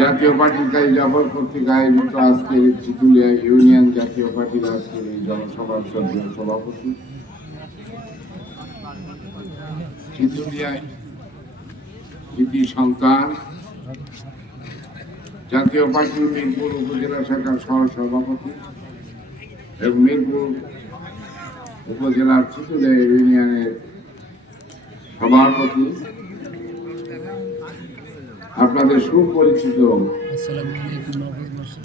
জাতীয় পার্টির কাজী জাফর কর্তৃক আয়োজিত আজকের চিতুলিয়া ইউনিয়ন জাতীয় পার্টির আজকের এই জনসভার সভাপতি, চিতুলিয়া কৃতি সন্তান জাতীয় পার্টির মিরপুর উপজেলা শাখার সহ সভাপতি এবং মিরপুর উপজেলার চিতুলিয়া ইউনিয়নের সভাপতি, আপনাদের সুপরিচিত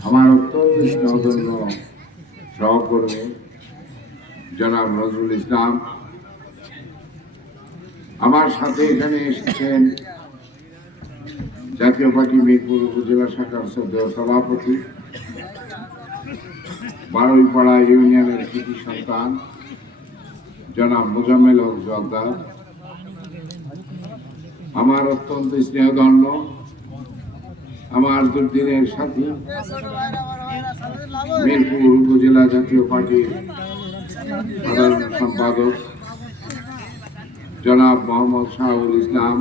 আমার অত্যন্ত স্নেহধন্য সহকর্মী জনাব নজরুল ইসলাম, আমার সাথে এখানে এসেছেন জাতীয় পার্টি মিরপুর উপজেলা শাখার সভাপতি, বারুইপাড়া ইউনিয়নের কৃতি সন্তান জনাব মোজাম্মেল হক জলদার, আমার অত্যন্ত স্নেহধন্য আমার দুর্দিনের সাথী মিরপুর উপজেলা জাতীয় পার্টির সাধারণ সম্পাদক জনাব মোহাম্মদ শাহুল ইসলাম,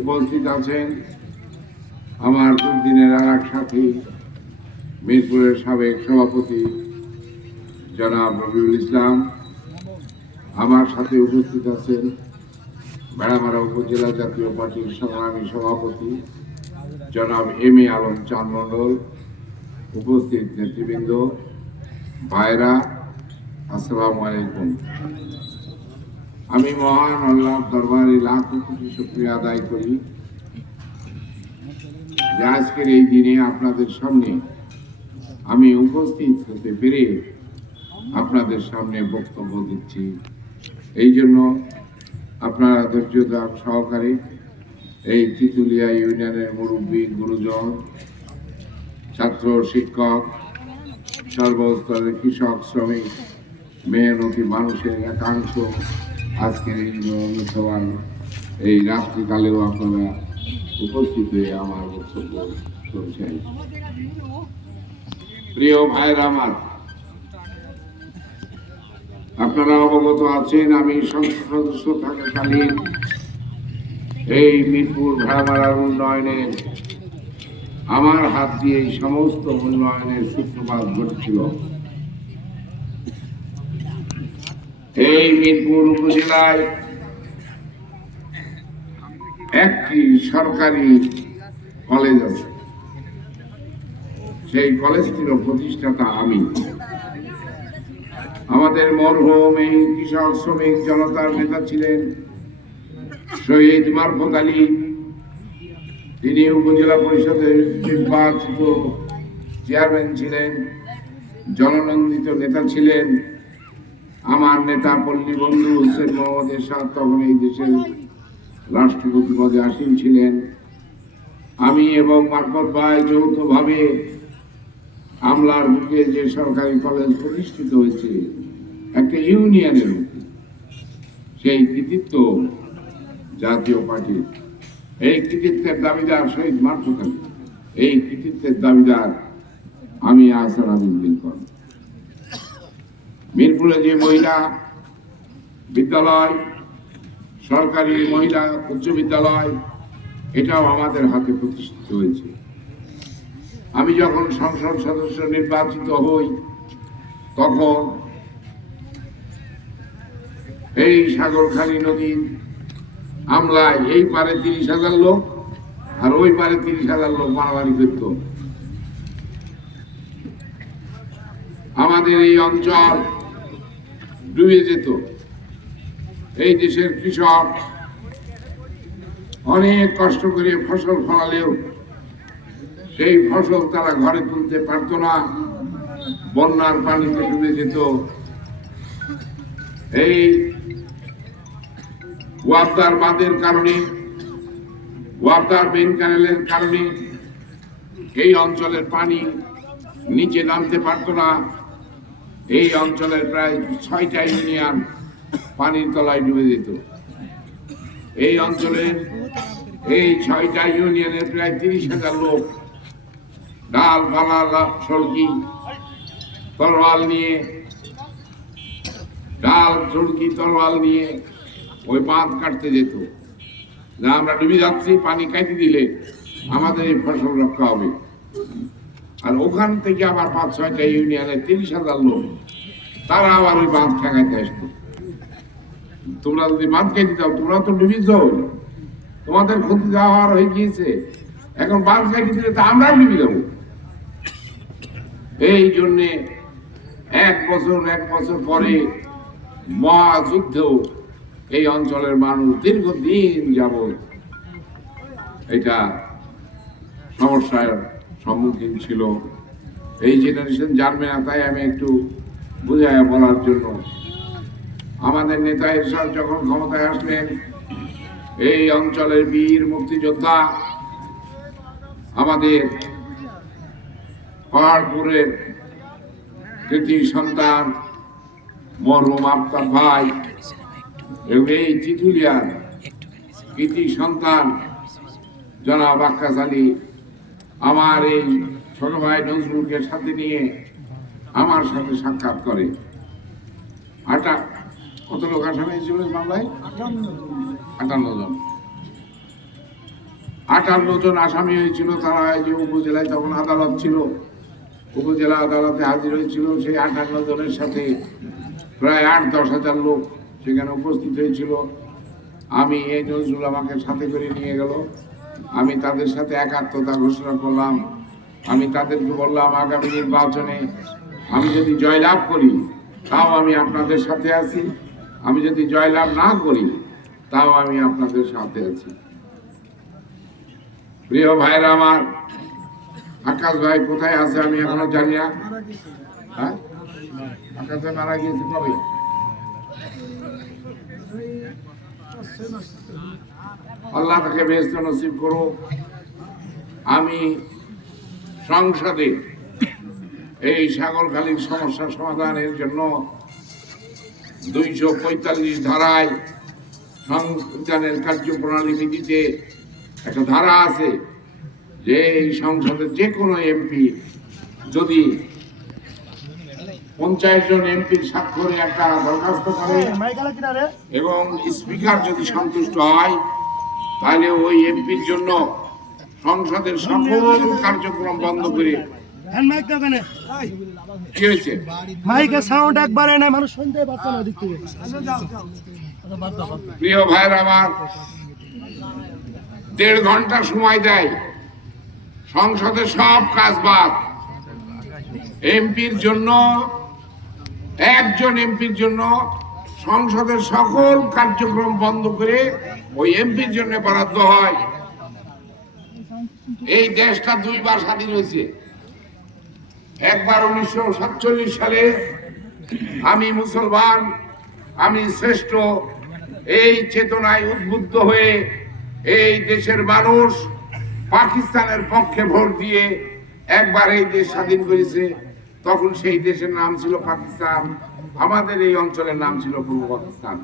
উপস্থিত আছেন আমার দুর্দিনের আর এক সাথী মিরপুরের সাবেক সভাপতি জনাব রবিউল ইসলাম, আমার সাথে উপস্থিত আছেন বেড়ামারা উপজেলা জাতীয় পার্টির সংগ্রামী সভাপতি জনাব এম এ আলম চাঁদ মণ্ডল, উপস্থিত নেতৃবৃন্দ, ভাইরা, আসসালামু আলাইকুম। আমি মহান আল্লাহর দরবারে লাখ কোটি শুকরিয়া আদায় করি যে আজকের এই দিনে আপনাদের সামনে আমি উপস্থিত হতে পেরে আপনাদের সামনে বক্তব্য দিচ্ছি। এই জন্য আপনারা ধৈর্য সহকারে এই চিতুলিয়া ইউনিয়নের মুরব্বী, গুরুজন, ছাত্র, শিক্ষক, সর্বস্তরের কৃষক, শ্রমিক, মেহনতি মানুষের একাংশ আজকের এই জনসভার এই রাত্রিকালেও আপনারা উপস্থিত হয়ে আমার বক্তব্য শুনছেন। প্রিয় ভাইরা আমার, আপনারা অবগত আছেন আমি সংসদ সদস্য থাকাকালীন এই মিরপুর ভেড়ামারার উন্নয়নের আমার হাত দিয়ে এই সমস্ত উন্নয়নের সূত্রপাত ঘটছিল। এই মিরপুর উপজেলায় একটি সরকারি কলেজ আছে, সেই কলেজটির প্রতিষ্ঠাতা আমি। আমাদের মরহুম এই কৃষক শ্রমিক জনতার নেতা ছিলেন শহীদ মারফত আলী, তিনি উপজেলা পরিষদের নির্বাচিত চেয়ারম্যান ছিলেন, জননন্দিত নেতা ছিলেন। আমার নেতা পল্লী বন্ধু হুসেন মোহাম্মদ এরশাদ তখন এই দেশের রাষ্ট্রপতি পদে আসীন ছিলেন। আমি এবং মারফত ভাই যৌথভাবে আমলার বুকে যে সরকারি কলেজ প্রতিষ্ঠিত হয়েছে একটা ইউনিয়নের মধ্যে, সেই কৃতিত্ব জাতীয় পার্টির। এই কৃতিত্বের দাবিদার শহীদ মারফত আলী, এই কৃতিত্বের দাবিদার আমি আহসান আবিদ লিঙ্কন। মিরপুরে যে মহিলা বিদ্যালয়, সরকারি মহিলা উচ্চ বিদ্যালয়, এটাও আমাদের হাতে প্রতিষ্ঠিত হয়েছে। আমি যখন সংসদ সদস্য নির্বাচিত হই তখন এই সাগরখালী নদীর আমলায় এই পারে 30,000 লোক আর ওই পারে 30,000 লোক মারামারি করত। আমাদের এই অঞ্চল ডুবে যেত। এই দেশের কৃষক অনেক কষ্ট করে ফসল ফলালেও সেই ফসল তারা ঘরে তুলতে পারত না, বন্যার পানিতে ডুবে যেত। এই ওয়াপদার বাঁধের কারণে, ওয়াপদার মেইন ক্যানেলের কারণে এই অঞ্চলের পানি নিচে নামতে পারত না। এই অঞ্চলের প্রায় 6টা ইউনিয়ন পানির তলায় ডুবে যেত। এই অঞ্চলের এই 6টা ইউনিয়নের প্রায় 30,000 লোক ডাল পালা সড়কি তরোয়াল নিয়ে, ডাল সড়কি তরোয়াল নিয়ে ওই বাঁধ কাটতে যেত। না আমরা ডুবে যাচ্ছি, পানি কাটি দিলে আমাদের এই ফসল রক্ষা হবে। আর ওখান থেকে আবার 5-6টা ইউনিয়নের 30,000 লোক তারা আবার ওই বাঁধ ঠেকাইতে আসতো। তোমরা যদি বাঁধ কেটে দাও তোমরা তো ডুবে যাও, তোমাদের ক্ষতি যাওয়ার হয়ে গিয়েছে, এখন বাঁধ কেটে দিলে তো আমরাও ডুবে যাবো। এই জন্যে এক বছর পরে মহাযুদ্ধেও এই অঞ্চলের মানুষ দীর্ঘদিন যাবৎ এটা সমস্যার সম্মুখীন ছিল। এই জেনারেশন জানবে না, তাই আমি একটু বুঝায় বলার জন্য। আমাদের নেতা এরশাদ যখন ক্ষমতায় আসলেন, এই অঞ্চলের বীর মুক্তিযোদ্ধা আমাদের পাহাড়পুরের কৃতি সন্তান মরহুম আফতাব ভাই এবং এই চিঠুলিয়ার কৃতি সন্তান জনাব আক্কাস আলী আমার এই ছোট ভাই নজরুলকে সাথে নিয়ে আমার সাথে সাক্ষাৎ করে। কত লোক আসামি হয়েছিল মামলায়? 58 জন আসামি হয়েছিল। তারা যে উপজেলায় তখন আদালত ছিল, উপজেলা আদালতে হাজির হয়েছিল। সেই 58 জনের সাথে প্রায় 8-10 হাজার লোক সেখানে উপস্থিত হয়েছিল। আমি এই নজরুল আমাকে সাথে করে নিয়ে গেল। আমি তাদের সাথে একাত্মতা ঘোষণা করলাম। আমি তাদেরকে বললাম, আগামী নির্বাচনে আমি যদি জয়লাভ করি তাও আমি আপনাদের সাথে আছি, আমি যদি জয়লাভ না করি তাও আমি আপনাদের সাথে আছি। প্রিয় ভাইরা আমার, আকাশ ভাই কোথায় আছে আমি এখনো জানি না। হ্যাঁ, আকাশ ভাই মারা গিয়েছে কবে? আল্লাহ তাকে বেহেশত নসিব করো। আমি সংসদে এই সাগরখালীর সমস্যা সমাধানের জন্য 245 ধারায় সংবিধানের কার্যপ্রণালী বিধিতে একটা ধারা আছে যে এই সংসদের যে কোনো এমপি যদি 50 জন এমপির স্বাক্ষরে একটা দরখাস্ত করে এবং স্পিকার যদি সন্তুষ্ট হয়, তাহলে ওই এমপির জন্য সংসদের সকল কার্যক্রম বন্ধ করে। কি হয়েছে? প্রিয় ভাইরা আমার, 1.5 ঘন্টা সময় দেয়, সংসদের সব কাজ বাদ। এমপির জন্য, একজন এমপির জন্য সংসদের সকল কার্যক্রম বন্ধ করে ওই এমপির জন্য বরাদ্দ হয়। এই দেশটা 2 বার স্বাধীন হয়েছে। একবার 1947 সালে আমি মুসলমান, আমি শ্রেষ্ঠ, এই চেতনায় উদ্বুদ্ধ হয়ে এই দেশের মানুষ পাকিস্তানের পক্ষে ভোট দিয়ে একবার এই দেশ স্বাধীন করেছে। তখন সেই দেশের নাম ছিল পাকিস্তান, আমাদের এই অঞ্চলের নাম ছিল পূর্ব পাকিস্তান।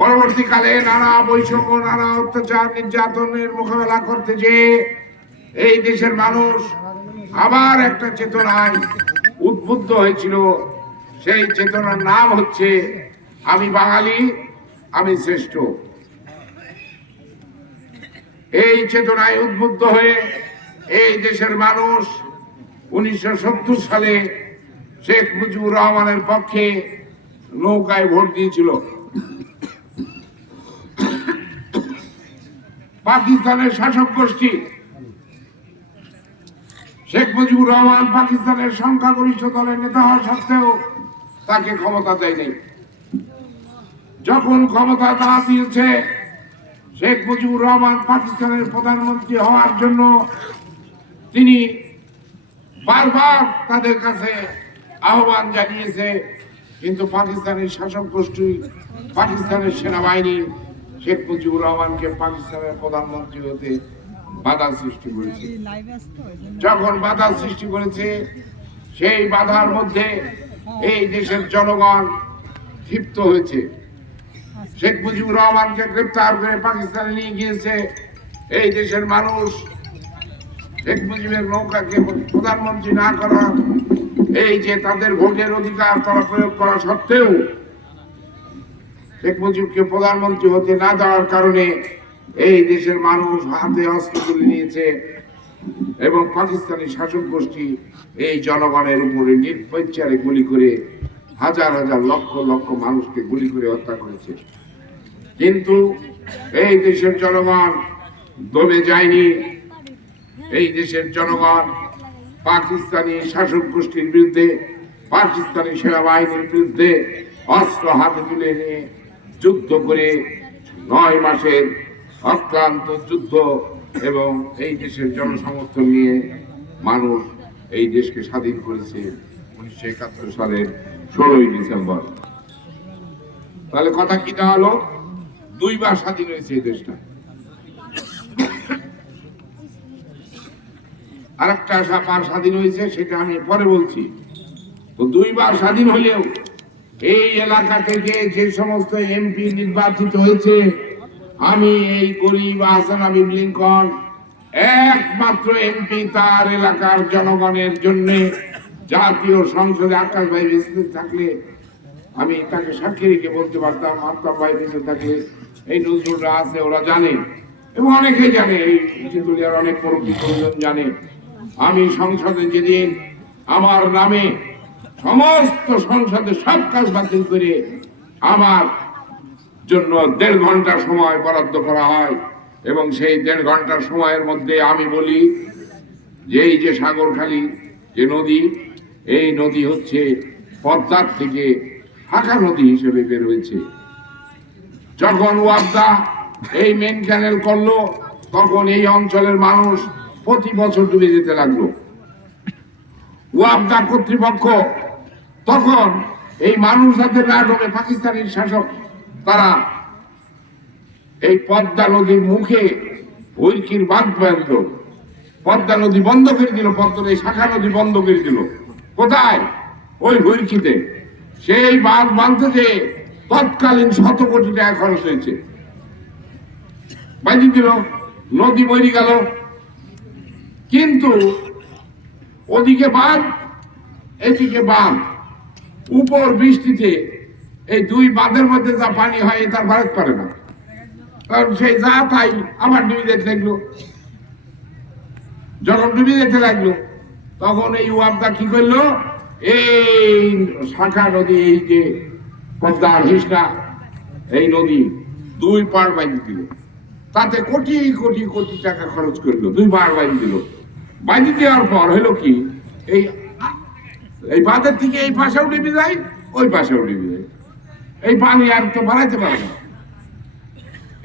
পরবর্তীকালে নানা বৈষম্য, নানা অত্যাচার, নির্যাতনের মোকাবেলা করতে যে এই দেশের মানুষ আবার একটা চেতনায় উদ্বুদ্ধ হয়েছিল। সেই চেতনার নাম হচ্ছে আমি বাঙালি, আমি শ্রেষ্ঠ। এই চেতনায় উদ্বুদ্ধ হয়ে এই দেশের মানুষ 1970 সালে শেখ মুজিবুর রহমানের পক্ষে নৌকায় ভোট দিয়েছিল। পাকিস্তানের শাসক গোষ্ঠী শেখ মুজিবুর রহমান পাকিস্তানের সংখ্যাগরিষ্ঠ দলের নেতা হওয়া সত্ত্বেও তাকে ক্ষমতা দেয়নি। যখন ক্ষমতা তা দিয়েছে, শেখ মুজিবুর রহমান পাকিস্তানের প্রধানমন্ত্রী হওয়ার জন্য তিনি বারবার তাদের কাছে আহ্বান জানিয়েছে, কিন্তু পাকিস্তানের শাসক গোষ্ঠী, পাকিস্তানের সেনাবাহিনী শেখ মুজিবুর রহমানকে পাকিস্তানের প্রধানমন্ত্রী হতে বাধা সৃষ্টি করেছে। যখন বাধা সৃষ্টি করেছে, সেই বাধার মধ্যে এই দেশের জনগণ ক্ষিপ্ত হয়েছে। শেখ মুজিবুর রহমানকে গ্রেপ্তার করে পাকিস্তানে নিয়ে গিয়েছে। এই দেশের মানুষ শেখ মুজিবের নৌকাকে প্রধানমন্ত্রী না করা, এই যে তাদের ভোটের অধিকার তারা প্রয়োগ করা সত্ত্বেও শেখ মুজিবকে প্রধানমন্ত্রী হতে না দেওয়ার কারণে এই দেশের মানুষ হাতে অস্ত্র তুলে নিয়েছে এবং পাকিস্তানি শাসক গোষ্ঠী এই জনগণের উপরে নির্বিচারে গুলি করে হাজার হাজার লক্ষ লক্ষ মানুষকে গুলি করে হত্যা করেছে। কিন্তু এই দেশের জনগণ দমে যায়নি। এই দেশের জনগণ পাকিস্তানি শাসক গোষ্ঠীর বিরুদ্ধে, পাকিস্তানি সেনাবাহিনীর বিরুদ্ধে অস্ত্র হাতে তুলে নিয়ে যুদ্ধ করে 9 মাসের অক্লান্ত যুদ্ধ এবং এই দেশের জনসমর্থন নিয়ে মানুষ এই দেশকে স্বাধীন করেছে 1971 সালের 16ই ডিসেম্বর। তাহলে কথা কি হলো? 2 বার স্বাধীন হয়েছে এই দেশটা। আরেকটা বার স্বাধীন হয়েছে, সেটা আমি পরে বলছি। তো 2 বার স্বাধীন হলেও এই এলাকা থেকে যে সমস্ত এমপি নির্বাচিত হয়েছে, আমি এই গরিব আহসান হাবীব লিঙ্কন একমাত্র এমপি তার এলাকার জনগণের জন্য জাতীয় সংসদে আকাশ ভাই বেঁচে থাকলে আমি তাকে সাক্ষী রেখে বলতে পারতাম, আফতাব ভাই বেঁচে থাকলে, এই নজরুলরা আছে, ওরা জানে এবং অনেকেই জানে, এই চিতুলিয়ার অনেক মুরব্বী জানে, আমি সংসদে যেদিন আমার নামে সমস্ত সংসদে সব কাজ বাতিল করে আমার জন্য 1.5 ঘন্টা সময় বরাদ্দ করা হয় এবং সেই 1.5 ঘন্টার সময়ের মধ্যে আমি বলি যে এই যে সাগরখালী যে নদী, এই নদী হচ্ছে পদ্মার থেকে ফাঁকা নদী হিসেবে বের হয়েছে। যখন ওয়াপদা এই মেন ক্যানেল করলো, তখন এই অঞ্চলের মানুষ প্রতি বছর ডুবে যেতে লাগলো। ওয়াপদা কর্তৃপক্ষ তখন এই মানুষ যাতে না ডুবে, পাকিস্তানি শাসক তারা এই পদ্মা নদীর মুখে হুইরকির বাঁধ বাঁধল, পদ্মা নদী বন্ধ করে দিল, পদ্মার এই শাখা নদী বন্ধ করে দিল। কোথায়? ওই হুইরকিতে। সেই বাঁধ বাঁধতে যে তৎকালীন 100 কোটি টাকা খরচ হয়েছে, বাঁধি দিল, নদী মরে গেল। কিন্তু ওদিকে বাঁধ, এদিকে বাঁধ, উপর বৃষ্টিতে এই 2 বাঁধের মধ্যে যা পানি হয় তার বাড়াতে পারে না, কারণ সেই যা তাই আবার ডুবে যেতে লাগলো। যখন ডুবে যেতে লাগলো, তখন এই ওয়াপদা কি করলো, এই শাখা নদী, এই যে পদ্মার হিসনা এই নদী 2 পার বাঁধি দিল। তাতে কোটি কোটি কোটি টাকা খরচ করলো, 2 বার বাঁধি দিল। বাঁধি দেওয়ার পর হলো কি, এই বাঁধের থেকে এই পাশেও ডুবে যায়, ওই পাশেও ডুবে যায়, এই পানি আর তো বাড়াইতে পারে না।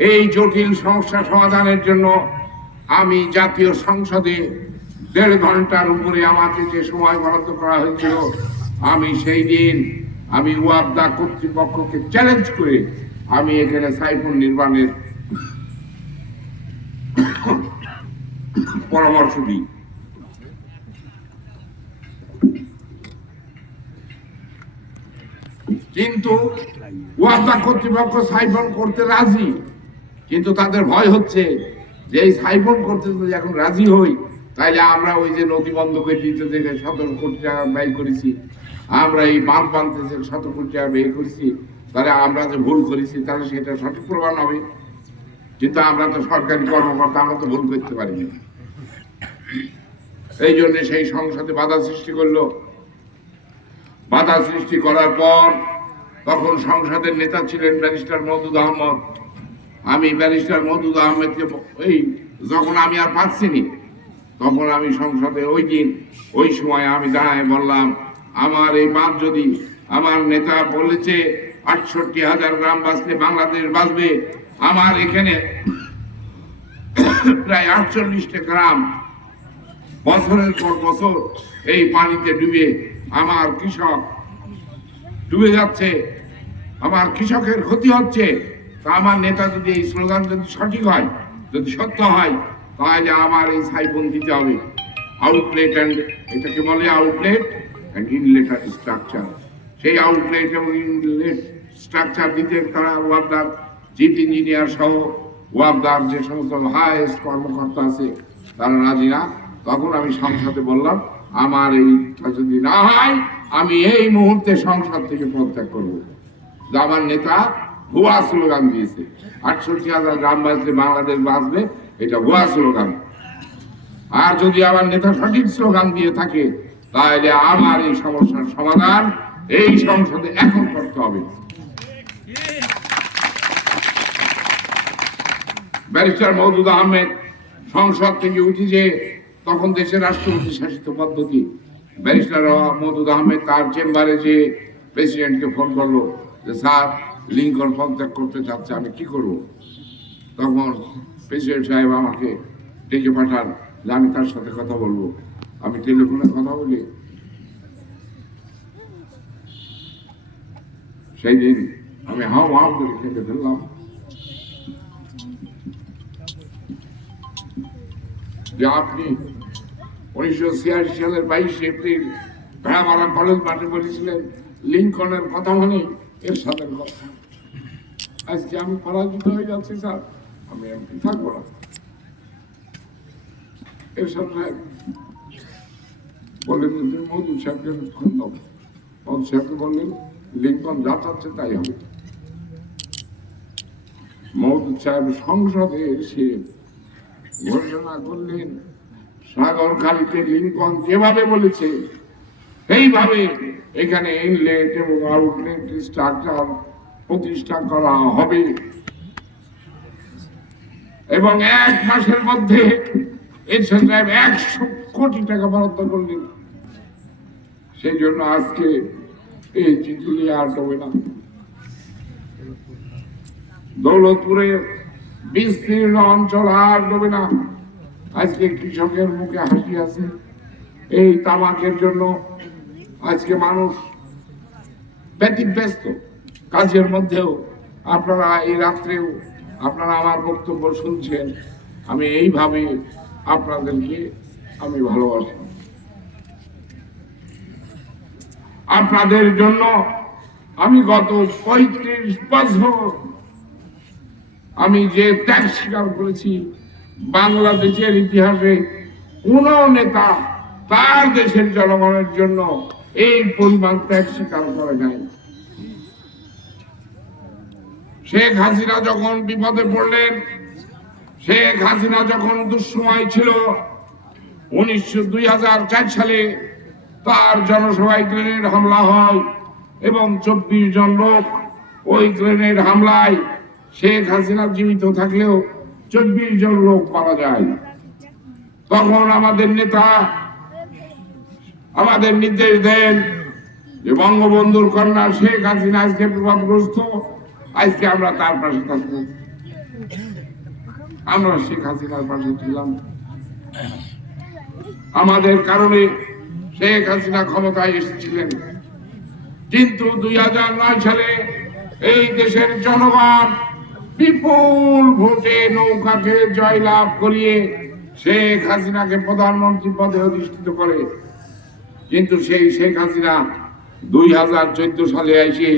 এই জটিল সমস্যা সমাধানের জন্য আমি জাতীয় সংসদে 1.5 ঘন্টার উপরে আমাকে যে সময় বরাদ্দ করা হয়েছিল, আমি সেই দিন আমি ওয়াপদা কর্তৃপক্ষকে চ্যালেঞ্জ করে আমি এখানে সাইফুন নির্মাণের পরামর্শ দিই। কিন্তু ওয়াপদা কর্তৃপক্ষ সাইফুন করতে রাজি, কিন্তু তাদের ভয় হচ্ছে যে এই সাইফুন করতে যদি এখন রাজি হই, তাইলে আমরা ওই যে নদী বন্ধ করে দিতে থেকে 17 কোটি টাকা ব্যয় করেছি, আমরা এই বাঁধ বাঁধতে 17 কোটি টাকা ব্যয় করেছি, তাহলে আমরা যে ভুল করেছি তাহলে সেটা সঠিক প্রমাণ হবে। কিন্তু আমরা তো সরকারি কর্মকর্তা, আমরা তো ভুল করতে পারি না। এই জন্য সেই সংসদে বাধা সৃষ্টি করলো। বাধা সৃষ্টি করার পর তখন সংসদের নেতা ছিলেন ব্যারিস্টার মওদুদ আহমদ। আমি ব্যারিস্টার মওদুদ আহমেদকে এই যখন আমি আর পাচ্ছিনি, তখন আমি সংসদে ওই দিন ওই সময় আমি দাঁড়ায় বললাম, আমার এই বাঁধ যদি, আমার নেতা বলেছে 68,000 গ্রাম বাঁচলে বাংলাদেশ বাঁচবে, আমার এখানে প্রায় 48টা গ্রাম বছরের পর বছর এই পানিতে ডুবে আমার কৃষক ডুবে যাচ্ছে, আমার কৃষকের ক্ষতি হচ্ছে। তা আমার নেতা যদি এই স্লোগান যদি সঠিক হয়, যদি সত্য হয়, তাহলে আমার এই সাইফুন দিতে হবে। আউটলেট অ্যান্ড, এটাকে বলে আউটলেট অ্যান্ড ইনলেট স্ট্রাকচার। সেই আউটলেট এবং ইনলেট স্ট্রাকচার দিতে তারা ওয়াপদার চিফ ইঞ্জিনিয়ার সহ ওয়াপদার যে সমস্ত হাইয়েস্ট কর্মকর্তা আছে তারা রাজি না। তখন আমি সংসদে বললাম, আমার এইটা যদি না হয় আমি এই মুহূর্তে সংসদ থেকে পদত্যাগ করবো। আমার নেতা ভুয়া স্লোগান দিয়েছে। 68,000 গ্রাম বাঁচলে বাংলাদেশ বাঁচবে, এটা ভুয়া স্লোগান। আর যদি আমার নেতা সঠিক স্লোগান দিয়ে থাকে, তাহলে আমার এই সমস্যার সমাধান এই সংসদে এখন করতে হবে। ব্যারিস্টার মওদুদ আহমেদ সংসদ থেকে উঠে যে তখন দেশের রাষ্ট্রপতি শাসিত পদ্ধতি, ব্যারিস্টার মওদুদ আহমেদ তার চেম্বারে যে প্রেসিডেন্টকে ফোন করলো যে স্যার লিঙ্কন পদত্যাগ করতে চাচ্ছে, আমি কি করব? তখন প্রেসিডেন্ট সাহেব আমাকে ডেকে পাঠান যে আমি তার সাথে কথা বলবো। আমি টেলিফোনে কথা বলি। সেই দিন আমি হাও হাও করে কেঁদে ফেললাম যে আপনি 1986 সালের 22 এপ্রিল ভেড়ামারা কলেজ মাঠে বলেছিলেন লিঙ্কনের কথা মানে এরশাদের কথা। আজকে আমি পরাজিত হয়ে যাচ্ছি স্যার, আমি এমপি থাকবো না। এরশাদ সাহেব বললেন তুমি মওদুদ সাহেবকে ফোন দাও। মওদুদ সাহেবকে বললেন লিঙ্কন যা চাচ্ছে তাই হবে। মওদুদ সাহেব সংসদে এসে ঘোষণা করলেন সাগরখালীতে লিঙ্কন যেভাবে বলেছে সেইভাবে এখানে ইনলেট এবং আউটলেট স্ট্রাকচার প্রতিষ্ঠা করা হবে এবং 1 মাসের মধ্যে এরশাদ সাহেব 100 কোটি টাকা বরাদ্দ করলেন। সেই জন্য আজকে এই চিঠি আর হবে না। দৌলতপুরের বিস্তীর্ণ অঞ্চল আর ডোবে না। আজকে কৃষকের মুখে হাসি আছে। এই তামাকের জন্য আজকে মানুষ ব্যতিব্যস্ত। কাজের মধ্যেও আপনারা এই রাত্রেও আপনারা আমার বক্তব্য শুনছেন। আমি এইভাবে আপনাদেরকে আমি ভালোবাসি। আপনাদের জন্য আমি গত 35 বছর আমি যে ত্যাগ স্বীকার করেছি, বাংলাদেশের ইতিহাসে কোন নেতা তার দেশের জনগণের জন্য এই পরিমাণ ত্যাগ স্বীকার করে নাই। শেখ হাসিনা যখন বিপদে পড়লেন, শেখ হাসিনা যখন দুঃসময় ছিল, 2004 সালে তার জনসভায় গ্রেনেড হামলা হয় এবং 24 জন লোক ওই গ্রেনেড হামলায় শেখ হাসিনা জীবিত থাকলেও 24 জন লোক মারা যায়। তখন আমাদের নেতা আমাদের নির্দেশ দেন যে বঙ্গবন্ধুর কন্যা শেখ হাসিনা আজকে বিপদগ্রস্ত, আজকে আমরা তার পাশে থাকবো। আমরা শেখ হাসিনার পাশে ছিলাম। আমাদের কারণে শেখ হাসিনা ক্ষমতায় এসেছিলেন, কিন্তু 2009 সালে এই দেশের জনগণ বিপুল ভোটে নৌকাকে জয়লাভ করিয়ে শেখ হাসিনাকে প্রধানমন্ত্রী পদে অধিষ্ঠিত করে। কিন্তু সেই শেখ হাসিনা 2014 সালে এসে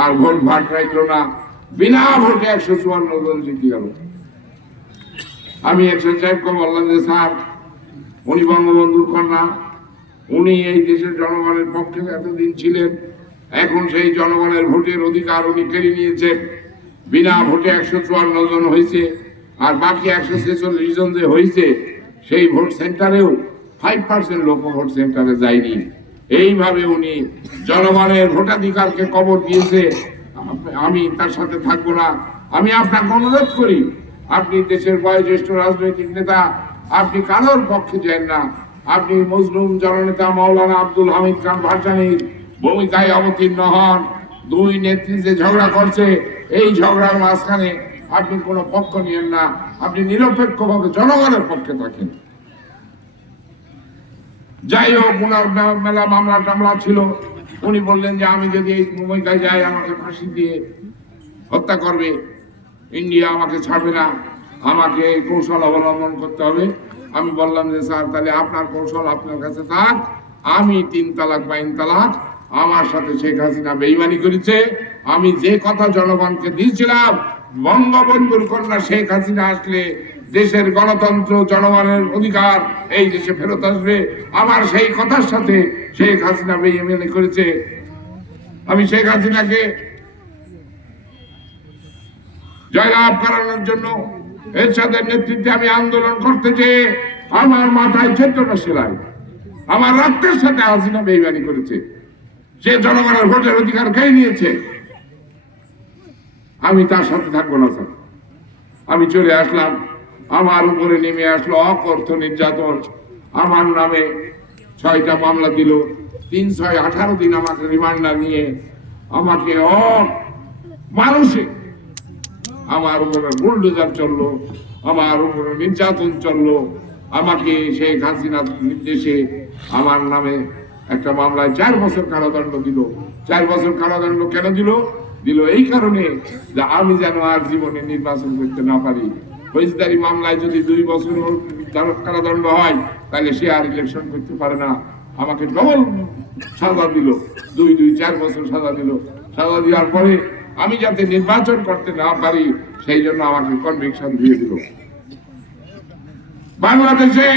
আর ভোট ভাট রাখলো না, বিনা ভোটে 154 জন জিতে গেল। আমি এরশাদ সাহেবকে বললাম যে স্যার উনি বঙ্গবন্ধুর কন্যা, উনি এই দেশের জনগণের পক্ষে এতদিন ছিলেন, এখন সেই জনগণের ভোটের অধিকার উনি কেড়ে নিয়েছেন। বিনা ভোটে 154 জন হয়েছে, আর বাকি 146 জন যে হয়েছে সেই ভোট সেন্টারেও 5% লোক ভোট সেন্টারে যায়নি। এইভাবে উনি জনগণের ভোটাধিকারকে কবর দিয়েছে। আমি তার সাথে থাকবো না। আমি আপনাকে অনুরোধ করি, আপনি দেশের বয়োজ্যেষ্ঠ রাজনৈতিক নেতা, আপনি কারোর পক্ষে যান না। আপনি মজলুম জননেতা মাওলানা আব্দুল হামিদ খান ভাসানীর ভূমিকায় অবতীর্ণ হন। দুই নেত্রী যে ঝগড়া করছে, এই ঝগড়ার মাঝখানে আপনি কোনো পক্ষ নিয়েন না, আপনি নিরপেক্ষভাবে জনগণের পক্ষে থাকেন। যাই হোক, উনার মেলা মামলা টামলা ছিল। উনি বললেন যে আমি যদি এই ভূমিকায় যাই আমাকে ফাঁসি দিয়ে হত্যা করবে, ইন্ডিয়া আমাকে ছাড়বে না, আমাকে এই কৌশল অবলম্বন করতে হবে। আমি বললাম যে স্যার তাহলে আপনার কৌশল আপনার কাছে থাক, আমি 3 তালাক বা 3 তালাক, আমার সাথে শেখ হাসিনা বেঈমানি করেছে। আমি যে কথা জনগণকে দিয়েছিলাম বঙ্গবন্ধুর কন্যা শেখ হাসিনা আসলে দেশের গণতন্ত্র জনগণের অধিকার এই দেশে ফেরত আসবে, আমার সেই কথার সাথে শেখ হাসিনা বেঈমানি করেছে। আমি শেখ হাসিনাকে জয়লাভ করানোর জন্য এরশাদের নেতৃত্বে আমি আন্দোলন করতে যেয়ে আমার মাথায় 14টা সেলাই। আমার রক্তের সাথে হাসিনা বেইমানি করেছে, সে জনগণের ভোটের অধিকার খেয়ে নিয়েছে। আমি তার সাথে থাকবো না স্যার। আমি চলে আসলাম, আমার উপরে নেমে আসলো অকর্থ নির্যাতন। আমার নামে 6টা মামলা দিল, 3, 6, 18 দিন আমাকে রিমান্ডার নিয়ে আমাকে মানসিক আমার উপরে বুলডোজার চললো, আমার উপরে নির্যাতন চললো। আমাকে শেখ হাসিনার নির্দেশে আমার নামে একটা মামলায় 4 বছর কারাদণ্ড দিল। 4 বছর কারাদণ্ড কেন দিল? এই কারণে যে আমি যেন আর জীবনে নির্বাচন করতে না পারি। ফৌজদারি মামলায় যদি 2 বছর কারাদণ্ড হয় তাহলে সে আর ইলেকশন করতে পারে না। আমাকে ডবল সাজা দিল, 4 বছর সাজা দিল। সাজা দেওয়ার পরে আমি যাতে নির্বাচন করতে না পারি সেই জন্য আমাকে কনভিকশন দিয়ে দিল। বাংলাদেশে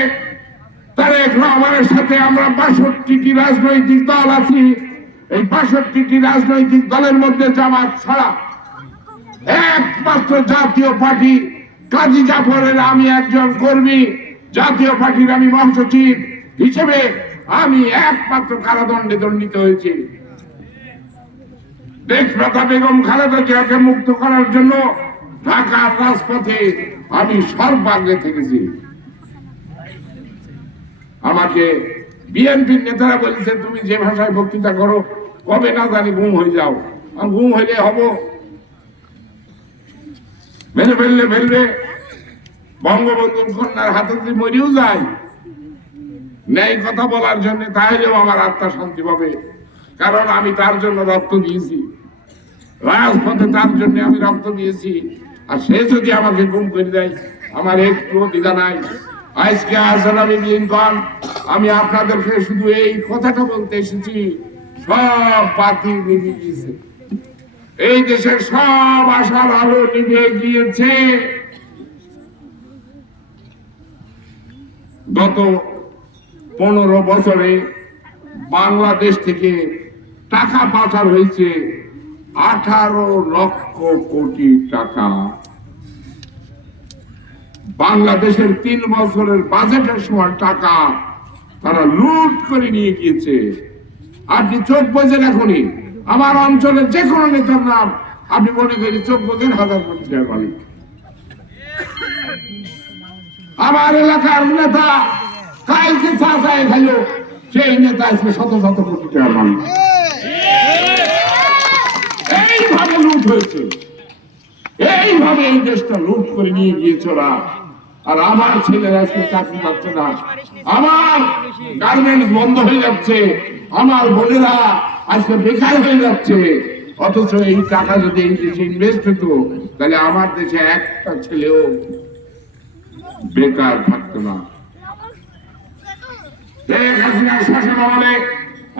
তারেক রহমানের সাথে আমরা 62টি রাজনৈতিক দল আছি। এই 62টি রাজনৈতিক দলের মধ্যে জামাত ছাড়া একমাত্র জাতীয় পার্টি কাজী জাফরের আমি একজন কর্মী, জাতীয় পার্টির আমি মহাসচিব হিসেবে আমি একমাত্র কারাদণ্ডে দণ্ডিত হয়েছি। দেশপ্রতা বেগম খালেদা জিয়াকে মুক্ত করার জন্য ঢাকার রাজপথে আমি সর্বাগ্রে থেকেছি। আমাকে বিএনপির নেতারা বলেছে তুমি যে ভাষায় বক্তৃতা করো কবে না জানি গুম হয়ে যাও। গুম হইলে হব, মেরে ফেললে বঙ্গবন্ধুর কন্যার হাতে যদি মরেও যায় ন্যায় কথা বলার জন্য, তাহলেও আমার আত্মা শান্তি পাবে। কারণ আমি তার জন্য রক্ত দিয়েছি, রাজপথে তার জন্য আমি রক্ত দিয়েছি। আর সে যদি আমাকে গুম করে দেয় আমার একটু দ্বিধা নাই। আজকে আজরাবি লিঙ্কন, আমি আপনাদেরকে শুধু এই কথাটা বলতে এসেছি, সব বাতি নিভে গিয়েছে। এই দেশের সব আশার আলো নিভে গিয়েছে। গত 15 বছরে বাংলাদেশ থেকে টাকা পাচার হয়েছে 18 লক্ষ কোটি টাকা। বাংলাদেশের 3 বছরের বাজেটের সময় টাকা তারা লুট করে নিয়ে গিয়েছে। আপনি চোখ বোঝেন, এখনই আমার অঞ্চলের যে কোনো নেতার নাম আপনি মনে করি চোখ বোঝেন 1000 কোটি টাকার মালিক। আমার এলাকার নেতা কালকে চা চায় খাইল, সেই নেতা আজকে শত শত কোটি টাকার মালিক। এইভাবে লুট হয়েছে, এইভাবে এই দেশটা লুট করে নিয়ে গিয়েছে ওরা। আর আমার ছেলেরা আজকে চাকরি পাচ্ছে না, আমার গার্মেন্টস বন্ধ হয়ে যাচ্ছে, আমার বোনেরা আজকে বেকার হয়ে যাচ্ছে। অথচ এই টাকা যদি এই দেশে ইনভেস্ট হতো তাহলে আমার দেশে একটা ছেলেও বেকার থাকতো না।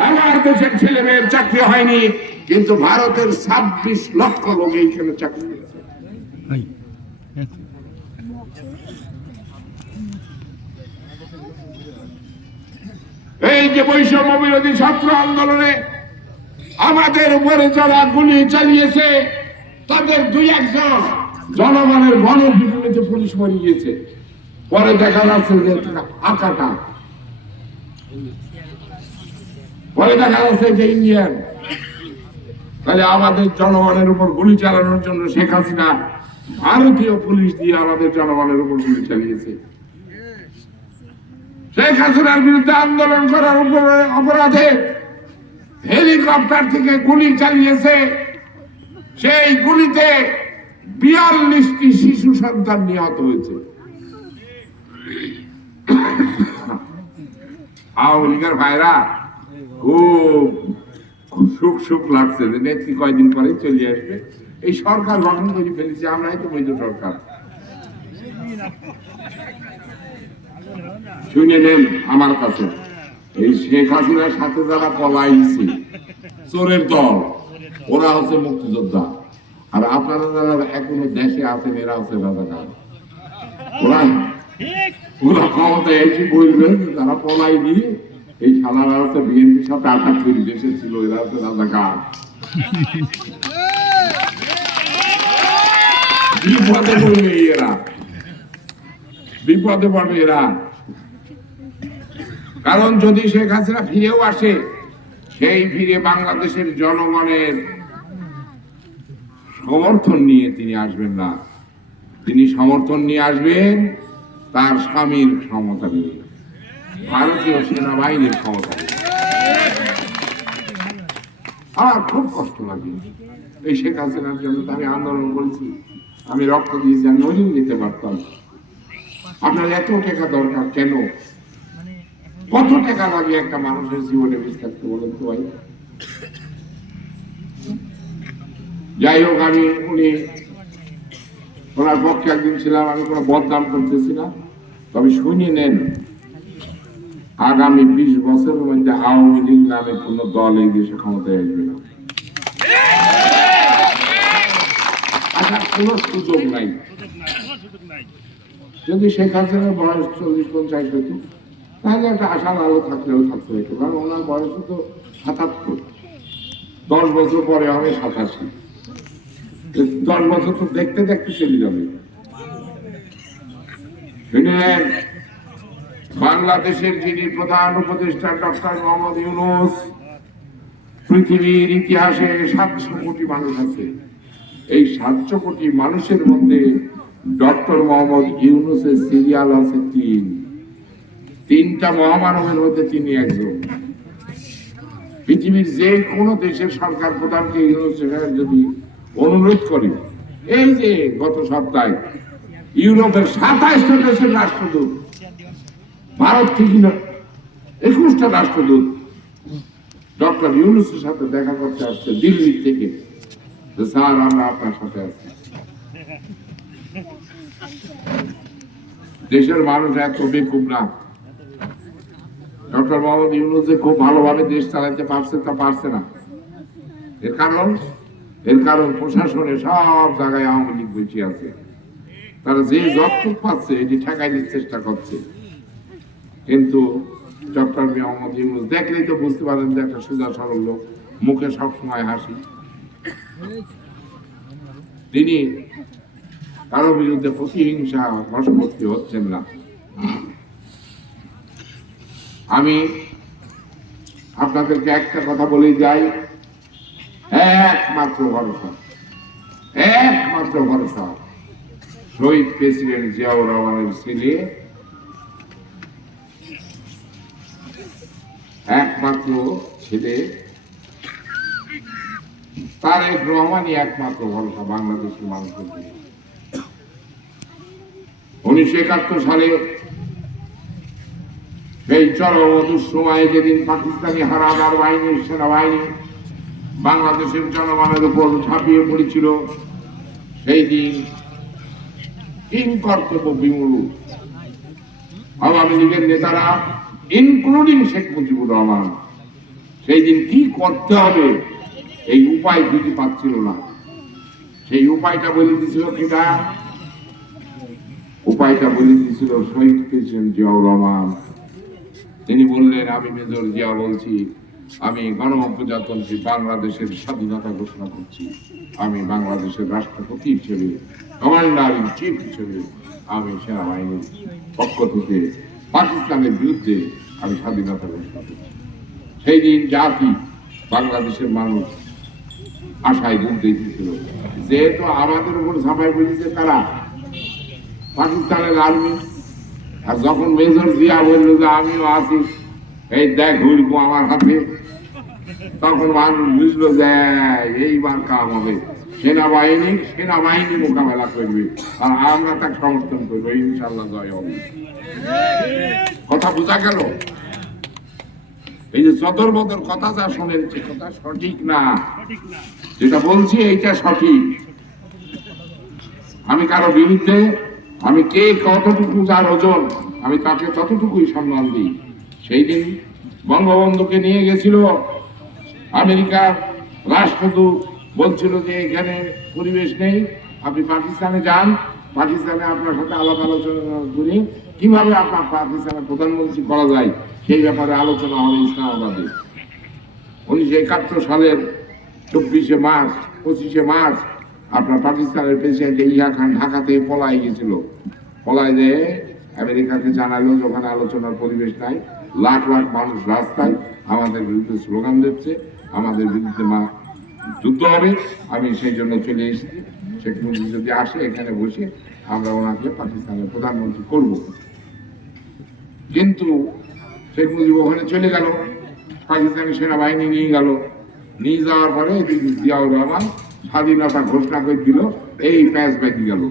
আমার দেশের ছেলে মেয়ের চাকরি হয়নি, কিন্তু ভারতের 26 লক্ষ লোক এইখানে চাকরি পেয়েছে। এই যে বৈষম্য বিরোধী ছাত্র আন্দোলনে আমাদের উপরে যারা গুলি চালিয়েছে তাদের 2-1 জনগণের গণবিপ্লবীতে পুলিশ মরে গিয়েছে। পরে দেখা যাচ্ছে যে আকাটা, পরে দেখা যাচ্ছে যে ইন্ডিয়ান। তাহলে আমাদের জনগণের উপর গুলি চালানোর জন্য শেখ হাসিনা ভারতীয় পুলিশ দিয়ে আমাদের জনগণের উপর গুলি চালিয়েছে। শেখ হাসিনার বিরুদ্ধে আন্দোলন করার অপরাধে হেলিকপ্টার থেকে গুলি চালিয়েছে। সেই গুলিতে 42টি শিশু সন্তান নিহত হয়েছে। আওয়ামী লীগের ভাইরা খুব সুখ লাগছে যে নেত্রী কয়দিন পরে চলে আসবে। এই সরকার গঠন করে ফেলেছে, আমরাই তো বৈধ সরকার। শুনে নেন আমার কাছে, এই শেখ হাসিনার সাথে যারা পলাইছে চোরের দল, ওরা হচ্ছে মুক্তিযোদ্ধা। আর আপনারা যারা এখনো দেশে আছেন এরা হচ্ছে রাজাকার। ওরা ক্ষমতায় এসে বলবেন তারা পলাই দিয়ে এই সালারা হচ্ছে বিএনপির সাথে আঘাত করে দেশে ছিল, এরা হচ্ছে রাজাকার। বিপদে পড়বে এরা, বিপদে পড়বে এরা। কারণ যদি শেখ হাসিনা ফিরেও আসে, সেই ফিরে বাংলাদেশের জনগণের সমর্থন নিয়ে তিনি আসবেন না। তিনি সমর্থন নিয়ে আসবেন তার স্বামীর ক্ষমতা নিয়ে, ভারতীয় সেনাবাহিনীর ক্ষমতা নিয়ে। আমার খুব কষ্ট লাগে এই শেখ হাসিনার জন্য। আমি আন্দোলন করেছি, আমি রক্ত দিয়েছি, আমি ওই দিন যেতে পারতাম। আপনার এত টাকা দরকার কেন? কত টাকা লাগে একটা মানুষের জীবনে বেঁচে থাকতে বলেন তো ভাই? যাই হোক, আমি ওনার পক্ষে একদিন ছিলাম, আমি কোনো বদনাম করতেছি না, তবে শুনে নেন, আগামী 20 বছরের মধ্যে আওয়ামী লীগ নামে কোন দল এই দেশে ক্ষমতায় আসবে না। আসার কোনো সুযোগ নাই। যদি শেখ হাসিনার বয়স 40-50 হতো, তাহলে একটা আশার আলো থাকলেও থাকতে হতো, কারণ ওনার বয়স তো 77, 10 বছর পরে হবে 87। 10 বছর তো দেখতে দেখতে চলে যাবে। বাংলাদেশের যিনি প্রধান উপদেষ্টা ডক্টর মোহাম্মদ ইউনূস, পৃথিবীর ইতিহাসে 700 কোটি মানুষ আছে। এই 700 কোটি মানুষের মধ্যে ডক্টর মোহাম্মদ ইউনূসের সিরিয়াল আছে 3টা মহামানবের মধ্যে তিনি একজন। পৃথিবীর যে কোনো দেশের সরকার প্রধানকে যদি অনুরোধ করে, এই যে গত সপ্তাহে ইউরোপের 27টা দেশের রাষ্ট্রদূত, ভারত থেকে 21টা রাষ্ট্রদূত ডক্টর ইউনূসের সাথে দেখা করতে আসছে দিল্লি থেকে, স্যার আমরা আপনার সাথে আছি। দেশের মানুষ এত বেকুব না। ডক্টর মোহাম্মদ ইউনূস যে খুব ভালোভাবে দেশ চালাতে পারছে তা পারছে না। এর কারণ প্রশাসনে সব জায়গায় আওয়ামী লীগ বেঁচে আছে। তারা যে যতটুক পাচ্ছে এটি ঠেকাইতে চেষ্টা করছে। কিন্তু ডক্টর মোহাম্মদ ইউনূস দেখলেই তো বুঝতে পারেন যে একটা সোজা সরল লোক, মুখে সবসময় হাসি। তিনি কারো বিরুদ্ধে প্রতিহিংসা বশবর্তী হচ্ছেন না। আমি আপনাদেরকে একটা কথা বলে যাই, একমাত্র ভরসা শহীদ প্রেসিডেন্ট জিয়াউর রহমানের ছেলে, একমাত্র ছেলে তারেক রহমানই একমাত্র ভরসা বাংলাদেশের মানুষের জন্য। 1971 সালে সেই চরম দুঃসময়ে যেদিন পাকিস্তানি হানাদার বাহিনীর সেনাবাহিনী বাংলাদেশের জনগণের উপর ঝাঁপিয়ে পড়েছিল, সেই দিন কর্তব্য বিমূঢ় আওয়ামী লীগের নেতারা, ইনক্লুডিং শেখ মুজিবুর রহমান, সেই দিন কি করতে হবে এই উপায় খুঁজে পাচ্ছিল না। সেই উপায়টা বলে দিয়েছিল কিনা? উপায়টা বলে দিয়েছিল শহীদ প্রেসিডেন্ট জিয়াউর রহমান। তিনি বললেন, আমি মেজর জিয়া বলছি, আমি গণপ্রজাতন্ত্রী বাংলাদেশের স্বাধীনতা ঘোষণা করছি। আমি বাংলাদেশের রাষ্ট্রপতি হিসেবে, কমান্ডার ইন চিফ হিসেবে আমি সেনাবাহিনীর পক্ষ থেকে পাকিস্তানের বিরুদ্ধে আমি স্বাধীনতা ঘোষণা করছি। সেই দিন জাতি, বাংলাদেশের মানুষ আশায় বুক দিয়েছিল। যেহেতু আমাদের উপর ঝাঁপাই পড়েছে তারা, পাকিস্তানের আর্মি, আর যখন মেজর জিয়া বললো যে আমিও আছি, এই দেখ ঘুরবো আমার হাতে, তখন মানুষ বুঝলো যে এইবার কাম হবে, সেনাবাহিনী মোকাবেলা করবে, আর আমরা তাকে সমর্থন করবো, ইনশাল্লাহ জয় হবে। কথা বোঝা গেল? এই যে চদর বদর কথা যা শোনেন, সে কথা সঠিক না। যেটা বলছি এইটা সঠিক। আমি কারো বিরুদ্ধে, আমি কে কতটুকু যার ওজন, আমি তাকে ততটুকুই সম্মান দিই। সেই দিন বঙ্গবন্ধুকে নিয়ে গেছিল আমেরিকার রাষ্ট্রদূত, বলছিল যে এখানে পরিবেশ নেই, আপনি পাকিস্তানে যান, পাকিস্তানে আপনার সাথে আলাপ আলোচনা করি কিভাবে আপনার পাকিস্তানের প্রধানমন্ত্রী করা যায়, সেই ব্যাপারে আলোচনা হবে ইসলামাবাদে। 1971 সালের 24শে মার্চ আপনার পাকিস্তানের প্রেসিডেন্ট ইয়া খান ঢাকা থেকে পলাই গেছিল, পলাই যে আমেরিকাকে জানালো যে ওখানে আলোচনার পরিবেশ নাই, লাখ লাখ মানুষ রাস্তায় আমাদের বিরুদ্ধে স্লোগান দিচ্ছে, আমাদের বিরুদ্ধে যুদ্ধ হবে। আমি সেই জন্য চলে এসেছি, শেখ মুজিব যদি আসে এখানে বসে আমরা ওনাকে পাকিস্তানের প্রধানমন্ত্রী করব। কিন্তু শেখ মুজিব ওখানে চলে গেল, পাকিস্তানি সেনাবাহিনী নিয়ে গেল, নিয়ে যাওয়ার পরে জিয়াউর রহমান স্বাধীনতা ঘোষণা করে দিল, এই প্যাঁচ বেঁধে গেল,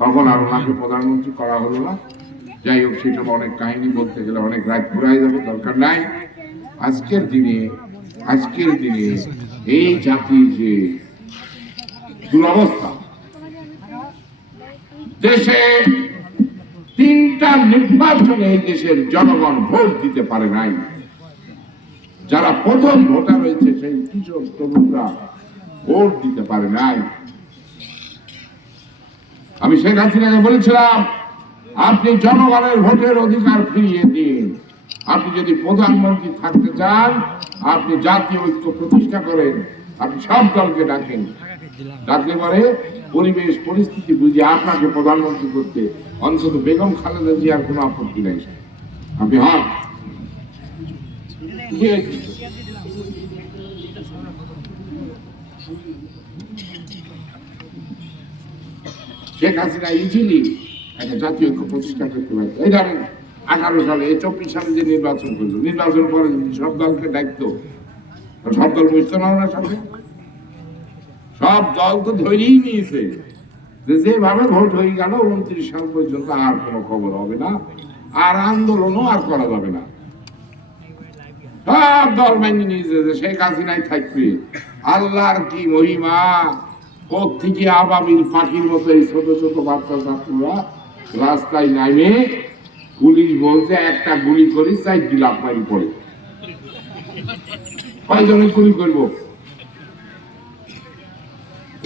তখন আর ওনাকে প্রধানমন্ত্রী করা হলো না। যাই হোক, সেটা অনেক কাহিনী বলতে গেলে অনেক রাত ঘুরাই যাবে, দরকার নাই। আজকের দিনে এই জাতির যে দুরবস্থা, দেশে 3টা নির্বাচনে এই দেশের জনগণ ভোট দিতে পারে নাই। যারা প্রথম ভোটার হয়েছে সেই কিশোর তরুণরা ভোট দিতে পারে নাই। আমি শেখ হাসিনাকে বলেছিলাম, আপনি জনগণের ভোটের অধিকার ফিরিয়ে দিন। আপনি যদি প্রধানমন্ত্রী থাকতে চান, আপনি জাতীয় ঐক্য প্রতিষ্ঠা করেন, আপনি সব দলকে ডাকেন, ডাকলে পরে পরিবেশ পরিস্থিতি বুঝে আপনাকে প্রধানমন্ত্রী করতে অন্তত বেগম খালেদা জিয়ার কোনো আপত্তি নাই, আপনি হন। শেখ হাসিনা ইজিলি একটা জাতীয় ঐক্য প্রতিষ্ঠা করতে পারে। এই ধরেন 18 সালে, 24 সালে যে নির্বাচন করলো, নির্বাচনের পরে সব দলকে ডাকতো, সব দল বুঝতো না ওনার সাথে, সব দল তো ধরেই নিয়েছে যেভাবে ভোট হয়ে গেল 29 সাল পর্যন্ত আর কোনো খবর হবে না, আর আন্দোলনও আর করা যাবে না। সব দল মাইনে নিয়েছে যে শেখ হাসিনাই থাকবে। আল্লাহর কি মহিমা! কোত্থেকে আবাবিল পাখির মতো এই ছোট ছোট বাচ্চা ছাত্ররা রাস্তায় নামে, পুলিশ বলছে একটা গুলি করি 4 লাখ মারি পড়ে। কয়জনে গুলি করবো?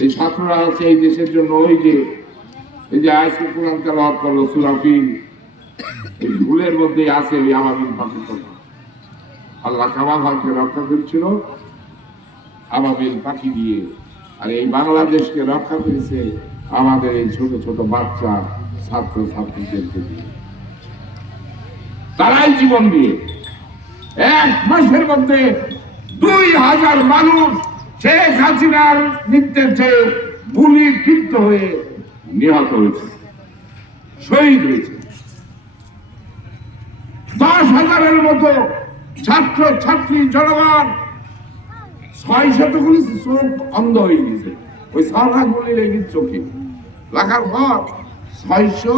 এই ছাত্ররা হচ্ছে এই দেশের জন্য এই যে আজকে কোরআন তেলাওয়াত করলো সূরা ফিল, এই ভুলের মধ্যে আছে ওই আবাবিল পাখির কথা। আল্লাহ কাবাকে রক্ষা করেছিল আবাবিল পাখি দিয়ে, আর এই বাংলাদেশকে রক্ষা করেছে আমাদের এই ছোট ছোট বাচ্চা ছাত্র ছাত্রীদেরকে দিয়ে। তারাই জীবন দিয়ে 1 মাসের মধ্যে 2000 মানুষ শেখ হাসিনার নির্দেশে গুলিবিদ্ধ হয়ে নিহত হয়েছে, শহীদ হয়েছে। 10,000-এর মতো ছাত্র ছাত্রী জনগণ, 600 গুলি চোখ অন্ধ হয়ে গেছে, ওই 6 গুলি লেগে চোখে লাগার পর 600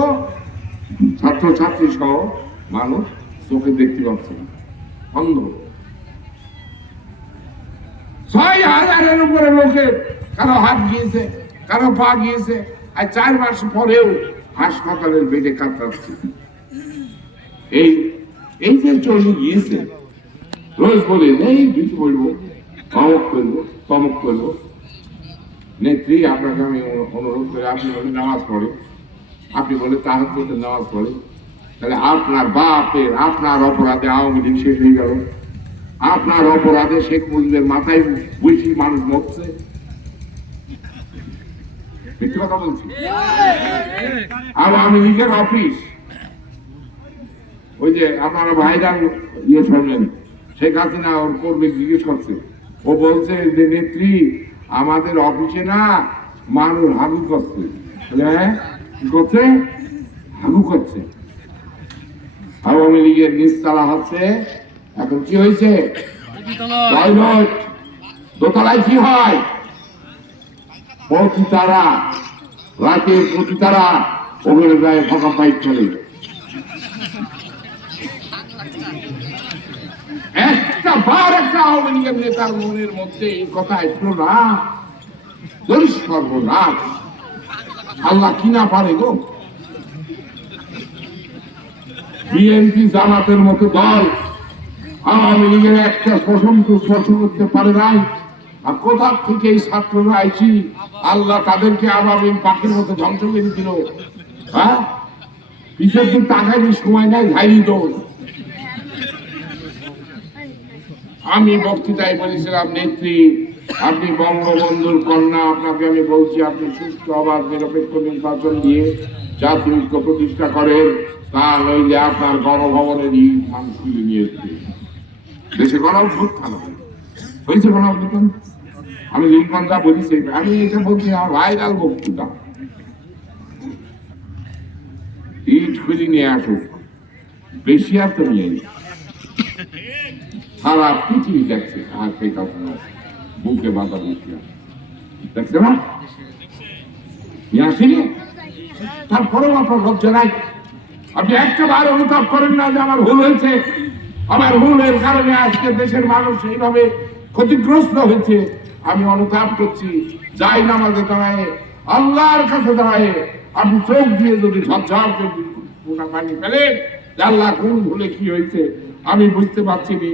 ছাত্র ছাত্রী সহ মানুষ চোখে দেখতে পাচ্ছে না, অন্ধ। 6,000-এর উপরে লোকের কারো হাত গিয়েছে, কারো পা গিয়েছে, আর 4 মাস পরেও হাসপাতালের বেডে কাতরাচ্ছে। এই যে চলে গিয়েছে, রোজ বলে নেই কিছু বলবো, অমুক করবো তমুক করবো। নেত্রী, আপনাকে আমি অনুরোধ করি, আপনি বলে নামাজ পড়ে, আপনি বলে তাহাজ্জুদের নামাজ পড়ে, তাহলে আপনার বাপের আপনার অপরাধে আওয়ামী লীগ শেষ হয়ে গেল, আপনার অপরাধে শেখ মুজিবের মাথায় বেশি মানুষ মরছে। মিথ্যে কথা বলছি? আওয়ামী লীগের অফিস, ওই যে আপনারা ভাইরাল শুনলেন, শেখ হাসিনা ওর কর্মী জিজ্ঞেস করছে, ও বলছে যে নেত্রী আমাদের অফিসে না মানুষ হাগু করছে। হ্যাঁ, কি করছে? হাগু করছে। আওয়ামী লীগের নিচতলা হচ্ছে, এখন কি হয়েছে? টয়লেট। দোতলায় কি হয়? পতিতারা, রাতে পতিতারা ওখানে যায় ফাঁকা পাইপ চলে। একটা আওয়ামী লীগের নেতার মনের মধ্যে এই কথা একটু না, সর্বনাশ। আল্লাহ কি না পারে গো? বিএনপি জামাতের মতো দল আওয়ামী লীগের একটা প্রশংসা স্পর্শ করতে পারে নাই। আর কোথা থেকে এই ছাত্ররা আইছি, আল্লাহ তাদেরকে আবাবিল পাখির মতো ধ্বংস করে দিল। হ্যাঁ, পিছের দিন তাকাইনি, সময় নাই, ঝাড়ি দোষ। আমি বক্তৃতায় বলেছিলাম, নেত্রী আপনি বঙ্গবন্ধুর কন্যা, আপনাকে আমি বলছি আপনি সুষ্ঠু অবাধ নিরপেক্ষ নির্বাচন দিয়ে জাতীয় ঐক্য প্রতিষ্ঠা করেন, তা নইলে আপনার গণভবনের ইট মানুষ তুলে নিয়েছে। দেশে গণঅভ্যুত্থান হয়েছে, গণঅভ্যুত্থান আমি লিঙ্কন দা বলেছি, আমি এটা বলছি আমার ভাইরাল বক্তৃতা। ইট খুলে নিয়ে আসুক, বেশি আর তো নিয়ে সারা পৃথিবী দেখছে আর সেই কথা বুকে বাধা বসিয়া দেখছে না, নিয়ে আসিনি। তারপরেও আপনার লজ্জা নাই, আপনি একটা বার অনুতাপ করেন না যে আমার ভুল হয়েছে, আমার ভুলের কারণে আজকে দেশের মানুষ এইভাবে ক্ষতিগ্রস্ত হয়েছে। আমি অনুতাপ করছি, যাই নামাজে দাঁড়ায় আল্লাহর কাছে দাঁড়ায় আপনি চোখ দিয়ে যদি ঝরঝর করে পানি ফেলেন, আল্লাহ কোন ভুলে কি হয়েছে আমি বুঝতে পারছি নি।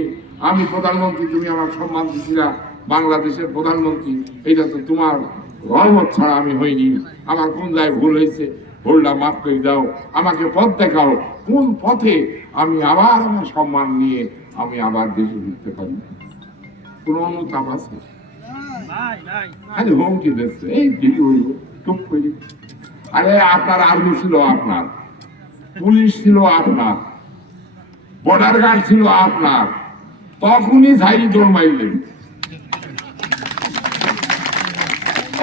আমি প্রধানমন্ত্রী, তুমি আমার সম্মান দিছিলা, বাংলাদেশের প্রধানমন্ত্রী, এটা তো তোমার রহমত ছাড়া আমি হইনি। আমার কোন জায়গায় ভুল হয়েছে, ভুলটা মাফ করে দাও, আমাকে পথ দেখাও, কোন পথে আমি আবার আমার সম্মান নিয়ে আমি আবার দেশে ফিরতে পারি। কোন অনুতাপ আছে? হুমকি দিচ্ছে, এই দিকে হইব চুপ করে। আরে আপনার আর্মি ছিল, আপনার পুলিশ ছিল, আপনার বর্ডার গার্ড ছিল আপনার, তখনই ঝাড়ি দৌড় মারলেন।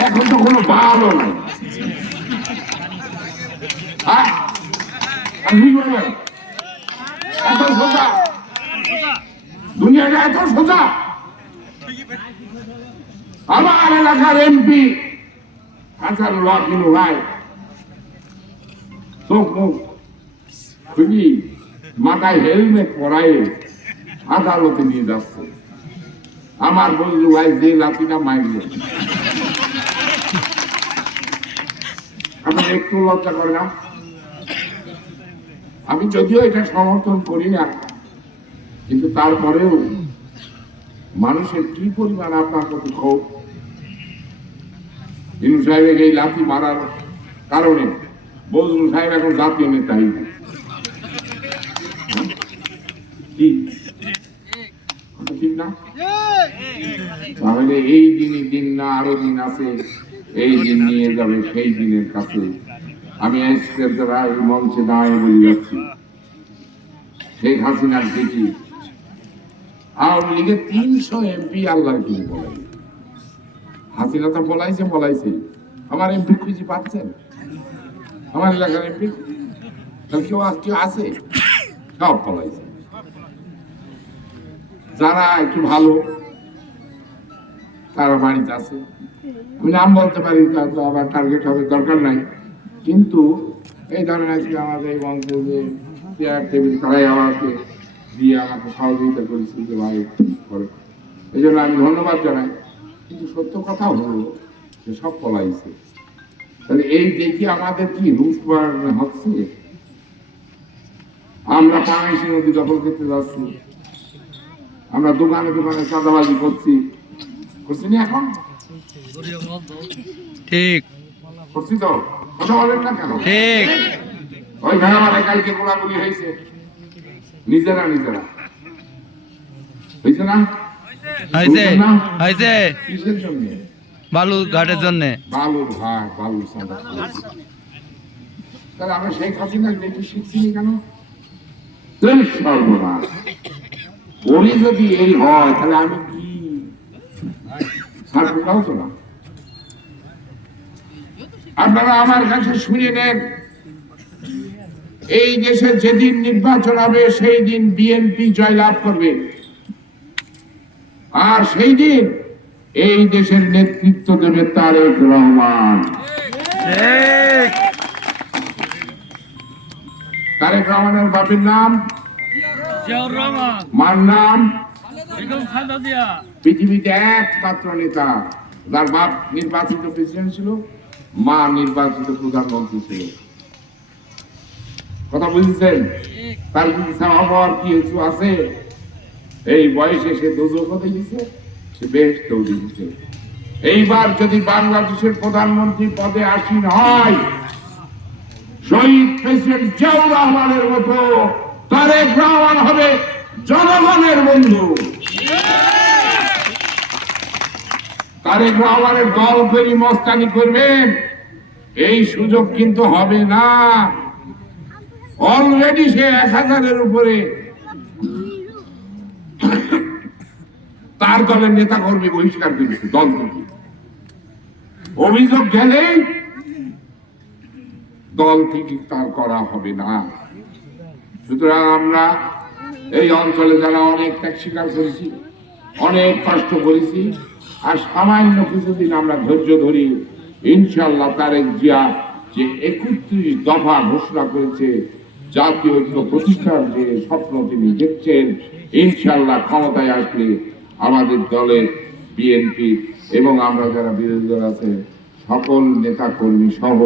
এখন তো কোনো বালও নাই। এত সোজা দুনিয়াটা, এত সোজা। আমার এলাকার এমপি হাসান লকিনু ভাই চোখ মুখ খুবই মাথায় হেলমেট পরাই আদালতে নিয়ে যাচ্ছে। আমার বন্ধু ভাই যে লাঠিটা মারল, আপনার একটু লজ্জা করে না? আমি যদিও এটা সমর্থন করি না, কিন্তু তারপরেও মানুষের কি পরিমাণ আপনার প্রতি ক্ষোভ। ইনু সাহেবের এই লাঠি মারার কারণে বজরুল সাহেব এখন জাতীয় নেতা। ঠিক না? তাহলে এই দিন না আরো দিন আছে, এই দিন নিয়ে যাবে সেই দিনের কাছে। আমি আজকের দ্বারা এই মঞ্চে দাঁড়িয়ে বলে যাচ্ছি, শেখ হাসিনার দেখি আওয়ামী লীগের 300 এমপি আল্লাহর কি বলাই। হাসিনা তো বলাইছে, আমার এমপি খুঁজে পাচ্ছেন? আমার এলাকার এমপি কেউ আছে? সব বলাইছে। যারা একটু ভালো তারা বাড়িতে আছে, আমি নাম বলতে পারি, তার তো আবার টার্গেট হবে, দরকার নাই। কিন্তু এই ধরনের আজকে আমাদের এই মঞ্চে যে চেয়ার টেবিল তারাই আমাকে দিয়ে আমাকে সহযোগিতা করেছে যে ভাই করে, এই জন্য আমি ধন্যবাদ জানাই। কিন্তু সত্য কথা হলো যে সব পলাইছে। তাহলে এই দেখি আমাদের কি রুশ হচ্ছে, আমরা পানাইশি নদী দখল করতে যাচ্ছি, আমরা দোকানে দোকানে চাঁদাবাজি করছি না এখন? ঠিক করছি তো, কথা বলেন না কেন? ঠিক। ওই ভেড়ামারা কালকে গোলাগুলি হয়েছে, নিজেরা হয়েছে না? হয়েছে কিসের জন্য? বালু ঘাটের জন্য। বালুর ঘাট, বালুর চাঁদা। তাহলে আমরা শেখ হাসিনা দেখে শিখছি কেন? সর্বনাশ, ওরই যদি এই হয় তাহলে আমি কি ছাড়বো তো না। আপনারা আমার কাছে শুনে নেন, এই দেশে যেদিন নির্বাচন হবে সেই দিন বিএনপি জয়লাভ করবে, আর সেই দিন এই দেশের নেতৃত্ব দেবে তারেক রহমান। তারেক রহমানের বাপের নাম, মার নাম, পৃথিবীতে একমাত্র নেতা যার বাপ নির্বাচিত প্রেসিডেন্ট ছিল, মা নির্বাচিত প্রধানমন্ত্রী ছিল। কথা বুঝেছেন? তার হওয়ার কি কিছু আছে? এই বয়সে সে দোজখ দিয়েছে, সে বেহেশত দিয়েছে। এইবার যদি বাংলাদেশের প্রধানমন্ত্রী পদে আসীন হয়, শহীদ প্রেসিডেন্ট জিয়াউর রহমানের মতো তারেক রহমান হবে জনগণের বন্ধু। তারেক রহমানের দল করি মস্তানি করবেন, এই সুযোগ কিন্তু হবে না। অলরেডি সে 1000-এর উপরে তার দলের নেতা কর্মী বহিষ্কার করেছে দল থেকে। অভিযোগ গেলেই দল থেকে তার করা হবে না। সুতরাং আমরা এই অঞ্চলে যারা অনেক ত্যাগ স্বীকার করেছি, অনেক কষ্ট করেছি, আর সামান্য কিছুদিন আমরা ধৈর্য ধরি, ইনশাআল্লাহ তারেক জিয়া যে 31 দফা ঘোষণা করেছে, জাতীয় ঐক্য প্রতিষ্ঠার যে স্বপ্ন তিনি দেখছেন, ইনশাআল্লাহ ক্ষমতায় আসলে আমাদের দলের বিএনপি এবং আমরা যারা বিরোধী দল আছে সকল নেতা কর্মী সহ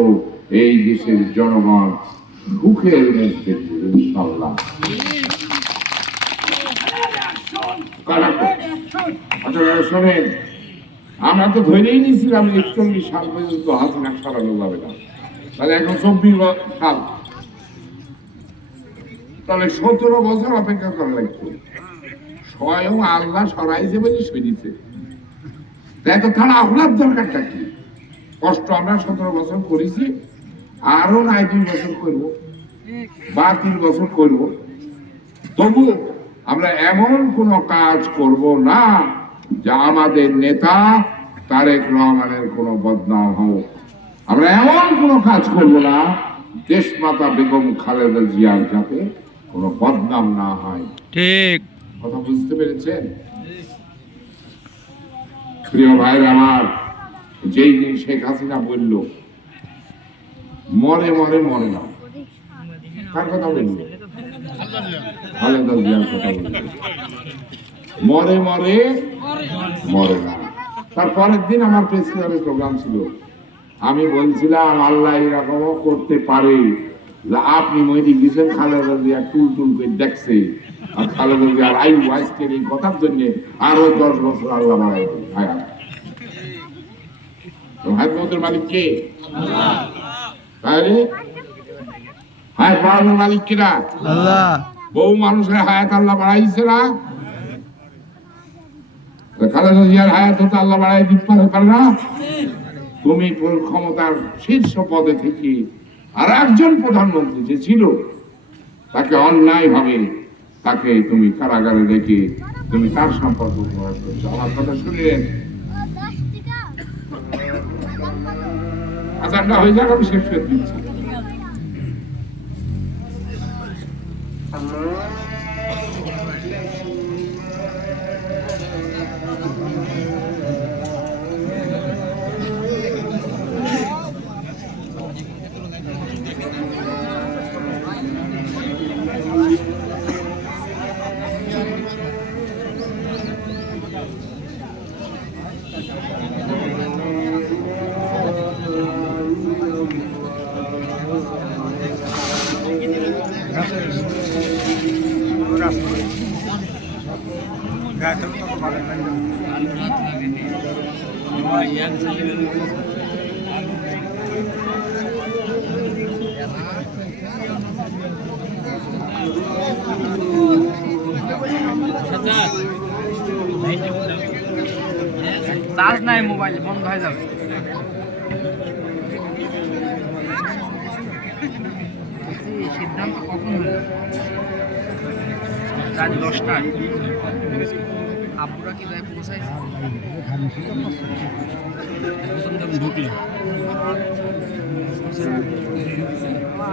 এই দেশের জনগণ সুখের মধ্যে ইনশাআল্লাহ। শোনেন, আমরা তো ধরেই নিয়েছিলাম 41 সাল পর্যন্ত হাসিনা সরানো যাবে না, তাহলে এখন 24 সাল, তাহলে 17 বছর অপেক্ষা করা লাগতো। স্বয়ং আল্লাহ সরাইছে বলে সরিয়েছে, এত তারা আপনার দরকারটা কি? কষ্ট আমরা 17 বছর করেছি, আরো নাই 2 বছর করবো বা 3 বছর করব, তবু আমরা এমন কোন কাজ করব না যা আমাদের নেতা তারেক রহমানের কোন বদনাম হোক। আমরা এমন কোন কাজ করব না দেশমাতা বেগম খালেদা জিয়ার যাতে কোন বদনাম না হয়। ঠিক কথা বুঝতে পেরেছেন? প্রিয় ভাইরা আমার, যেই দিন শেখ হাসিনা বলল মরে মরে মরে না, কার কথা বলল? খালেদা জিয়ার কথা বলল, মরে মরে মরে না। তারপরের দিন আমার প্রেস ক্লাবের প্রোগ্রাম ছিল, আমি বলছিলাম আল্লাহ এরকমও করতে পারে যে আপনি মহিদি গেছেন, খালেদা জিয়া টুল টুল করে দেখছে, আর খালেদা জিয়ার আয়ু আজকের এই কথার জন্য আরো 10 বছর আল্লাহ বাড়াই হায়াত। হায়াতের মালিক কে? তাহলে হায়াত বাড়ানোর মালিক কিনা? আল্লাহ। বহু মানুষের হায়াত আল্লাহ বাড়াইছে না? খালেদা জিয়ার হায়াত হতে আল্লাহ বাড়াই দিতে পারে না? তুমি ক্ষমতার শীর্ষ পদে থেকে আর একজন প্রধানমন্ত্রী যে ছিল তাকে অন্যায় ভাবে তাকে তুমি কারাগারে রেখে তুমি তার সম্পর্ক প্রকাশ করছো। আমার কথা শুনলেন? আজানটা হয়ে যাক, আমি শেষ করে দিচ্ছি। চার্জ নাই, মোবাইল বন্ধ হয়ে যাবে। সিদ্ধান্ত কখন হলো? রাত 10টায়। আব্বুরা কি যায় পৌঁছাইছে? ঢুকলো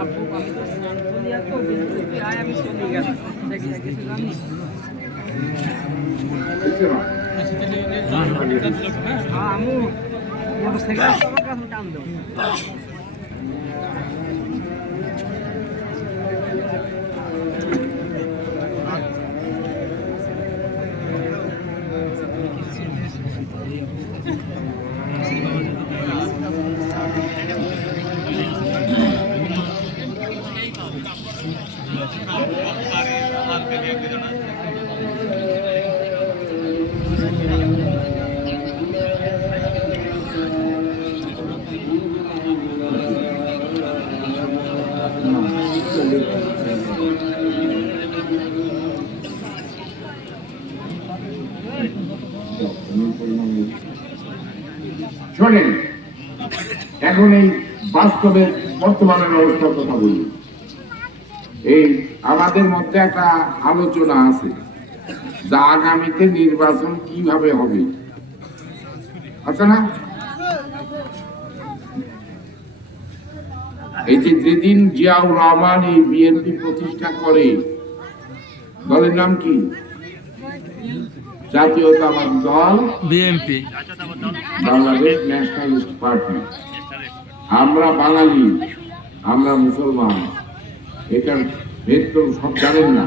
আব্বু, আমি তো স্নান করিয়া তো আমি চলে গেলাম। জানিস আমু মোটরসাইকেল আমার কাছে টান দেবো। শোনেন, এখন এই বাস্তবে বর্তমানের অবস্থার কথা বলি। এই আমাদের মধ্যে একটা আলোচনা আছে যা আগামীতে নির্বাচন কিভাবে হবে, আছে না? এই যে যেদিন জিয়াউর রহমান এই বিএনপি প্রতিষ্ঠা করে, দলের নাম কি? জাতীয়তাবাদী দল, বিএমপি। Bangladesh nationalist party. আমরা বাঙালি, আমরা মুসলমান, এটার ভেদ তো সব জানেন না।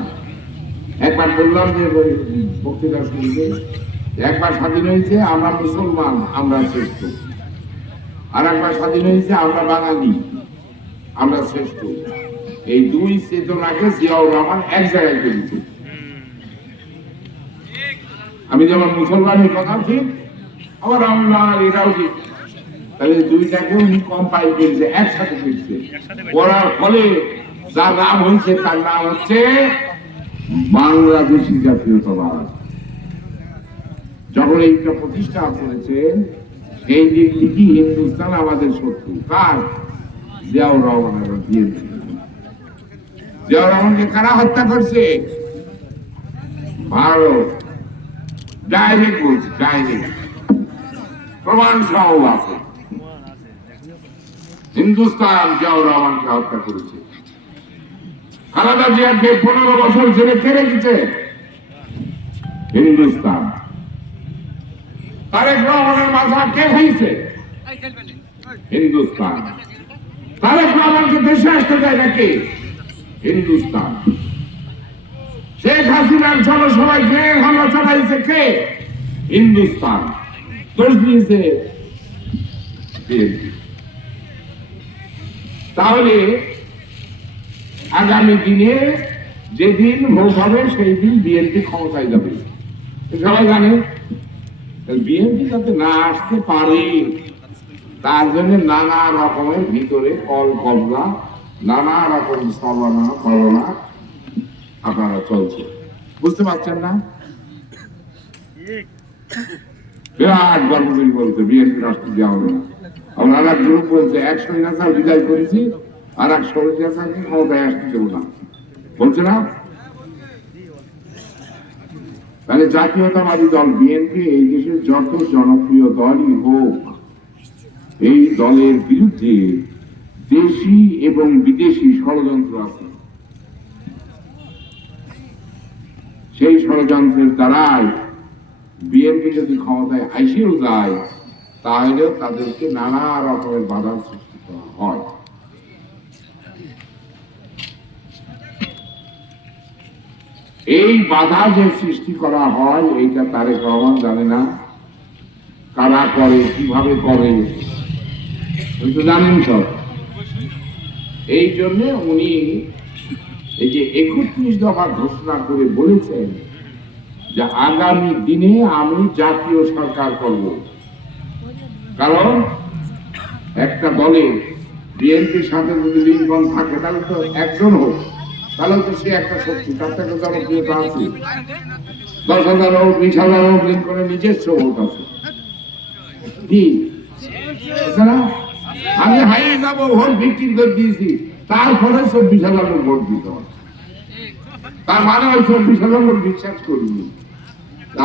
একবার বললাম যে বক্তৃতা শুনতে, একবার স্বাধীন হয়েছে আমরা মুসলমান, আমরা শ্রেষ্ঠ, আর একবার স্বাধীন হয়েছে আমরা বাঙালি, আমরা শ্রেষ্ঠ। এই দুই চেতনাকে জিয়াউর রহমান এক জায়গায় করেছে। আমি যেমন মুসলমানের কথা ঠিক, আবার আমরা এটাও ঠিক, তাহলে দুইটাকে উনি কম্পাইল করেছে, একসাথে করেছে। করার ফলে যার নাম হয়েছে তার নাম হচ্ছে বাংলাদেশি জাতীয়তাবাদ। যখন এইটা প্রতিষ্ঠা করেছেন, এই দিক থেকে হিন্দুস্তান আমাদের শত্রু। কার? জিয়াউর রহমানের দিয়েছে। জিয়াউর রহমানকে কারা হত্যা করছে? ভারত। ডাইরেক্ট বলছে, ডাইরেক্ট প্রমাণ সহ আছে। হিন্দুস্তান জিয়াউর রহমানকে হত্যা করেছে। খালেদা জিয়াকে 15 বছর জেলে কে রেখেছে? হিন্দুস্তান। তারেক রহমানের মাথা কে খাইছে? হিন্দুস্তান। তারেক রহমানকে দেশে আসতে দেয় নাকি? হিন্দুস্তান। শেখ হাসিনার জনসভায় গ্রেনেড হামলা চালাইছে কে? হিন্দুস্তান। দোষ দিয়েছে বিএনপি। তাহলে আগামী দিনে যেদিন ভোট হবে সেই দিন বিএনপি ক্ষমতায় যাবে, সবাই জানে। বিএনপি যাতে না আসতে পারে তার জন্য নানা রকমের ভিতরে কল কবলা, নানা রকম ছলনা কলনা আপনারা চলছে, বুঝতে পারছেন না? বিরাট গর্বী বলতে বিএনপি রাষ্ট্র দেওয়া হবে না। আমরা আর এক গ্রুপ বলছে 100 বিদায় করেছি, আর 100 ক্ষমতায় আসতে দেবো না, বলছে না? তাহলে জাতীয়তাবাদী দল বিএনপি এই দেশের যত জনপ্রিয় দলই হোক, এই দলের বিরুদ্ধে দেশি এবং বিদেশি ষড়যন্ত্র আছে। সেই ষড়যন্ত্রের দ্বারাই বিএনপি যদি ক্ষমতায় আইসেও যায়, তাহলে তাদেরকে নানা রকমের বাধার সৃষ্টি করা হয়। এই বাধা যে সৃষ্টি করা হয়, এইটা তারেক রহমান জানে না কারা করে, কিভাবে করে, তো জানেন সব। এই জন্য উনি এই যে 31 দফা ঘোষণা করে বলেছেন যে আগামী দিনে আমি জাতীয় সরকার করব। কারণ একটা দলে বিএনপির সাথে যদি লিঙ্কন থাকে, তাহলে তো একজন হোক, তাহলে তো সে একটা শক্তি, তার থেকে জনপ্রিয়তা আছে। 10,000 হোক, 20,000 হোক, লিঙ্কনের নিজস্ব ভোট আছে। কি না? আমি হারিয়ে যাবো, ভোট বিক্রি করে দিয়েছি, তারপরে 24,000 লোক ভোট দিতে হবে। তার মানে ওই 24,000 লোক বিশ্বাস করিনি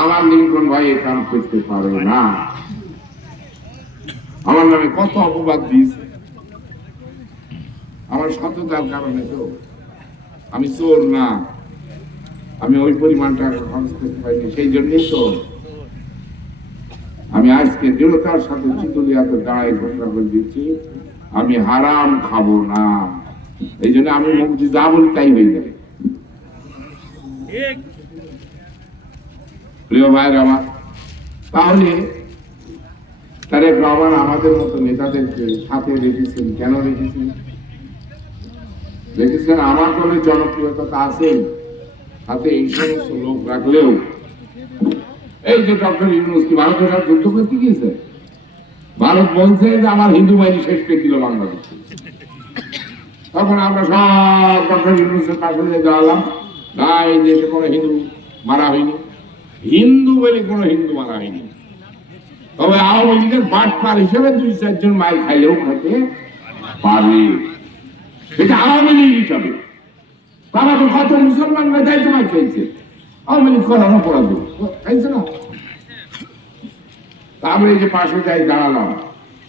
আমার লিঙ্কন ভাই এ কাম করতে পারে না। আমার নামে কত অপবাদ দিয়েছে, আমার সততার কারণে। তো আমি চোর না, আমি ওই পরিমাণ টাকা খরচ করতে পারিনি, সেই জন্যই তো আমি আজকে দৃঢ়তার সাথে চিতলিয়াতে দাঁড়াই ঘোষণা করে দিচ্ছি, আমি হারাম খাবো না। এই জন্য আমি মুক্তি যা বলি তাই হয়ে যাবে। প্রিয় ভাইয়ের আমার, তাহলে তারেক রহমান আমাদের মতো নেতাদেরকে সাথে রেখেছেন। কেন রেখেছেন? রেখেছেন আমার দলের জনপ্রিয়তা তো আছেই, সাথে এই সমস্ত লোক রাখলেও, এই যে ডক্টর ইউনূস কি ভারতের সাথে যুদ্ধ করতে গিয়েছে? ভারত বলছে যে আমার হিন্দু বাহিনী শেষ করে দিল বাংলাদেশে। তখন আমরা সব ডক্টর ইউনূসের পাশে দাঁড়ালাম, না এই দেশে কোনো হিন্দু মারা হয়নি, হিন্দু বলে কোনো হিন্দু মারা হয়নি। তবে আওয়ামী লীগের বাটপার হিসেবে 2-4 জন মাই খাইলেও খেতে পারে, এটা আওয়ামী লীগ হিসাবে। তারা তো কত মুসলমান নেতাই তোমায় খেয়েছে, আওয়ামী লীগ করার অপরাধ খাইছে না। তারপরে এই যে পাশে যাই দাঁড়ালাম,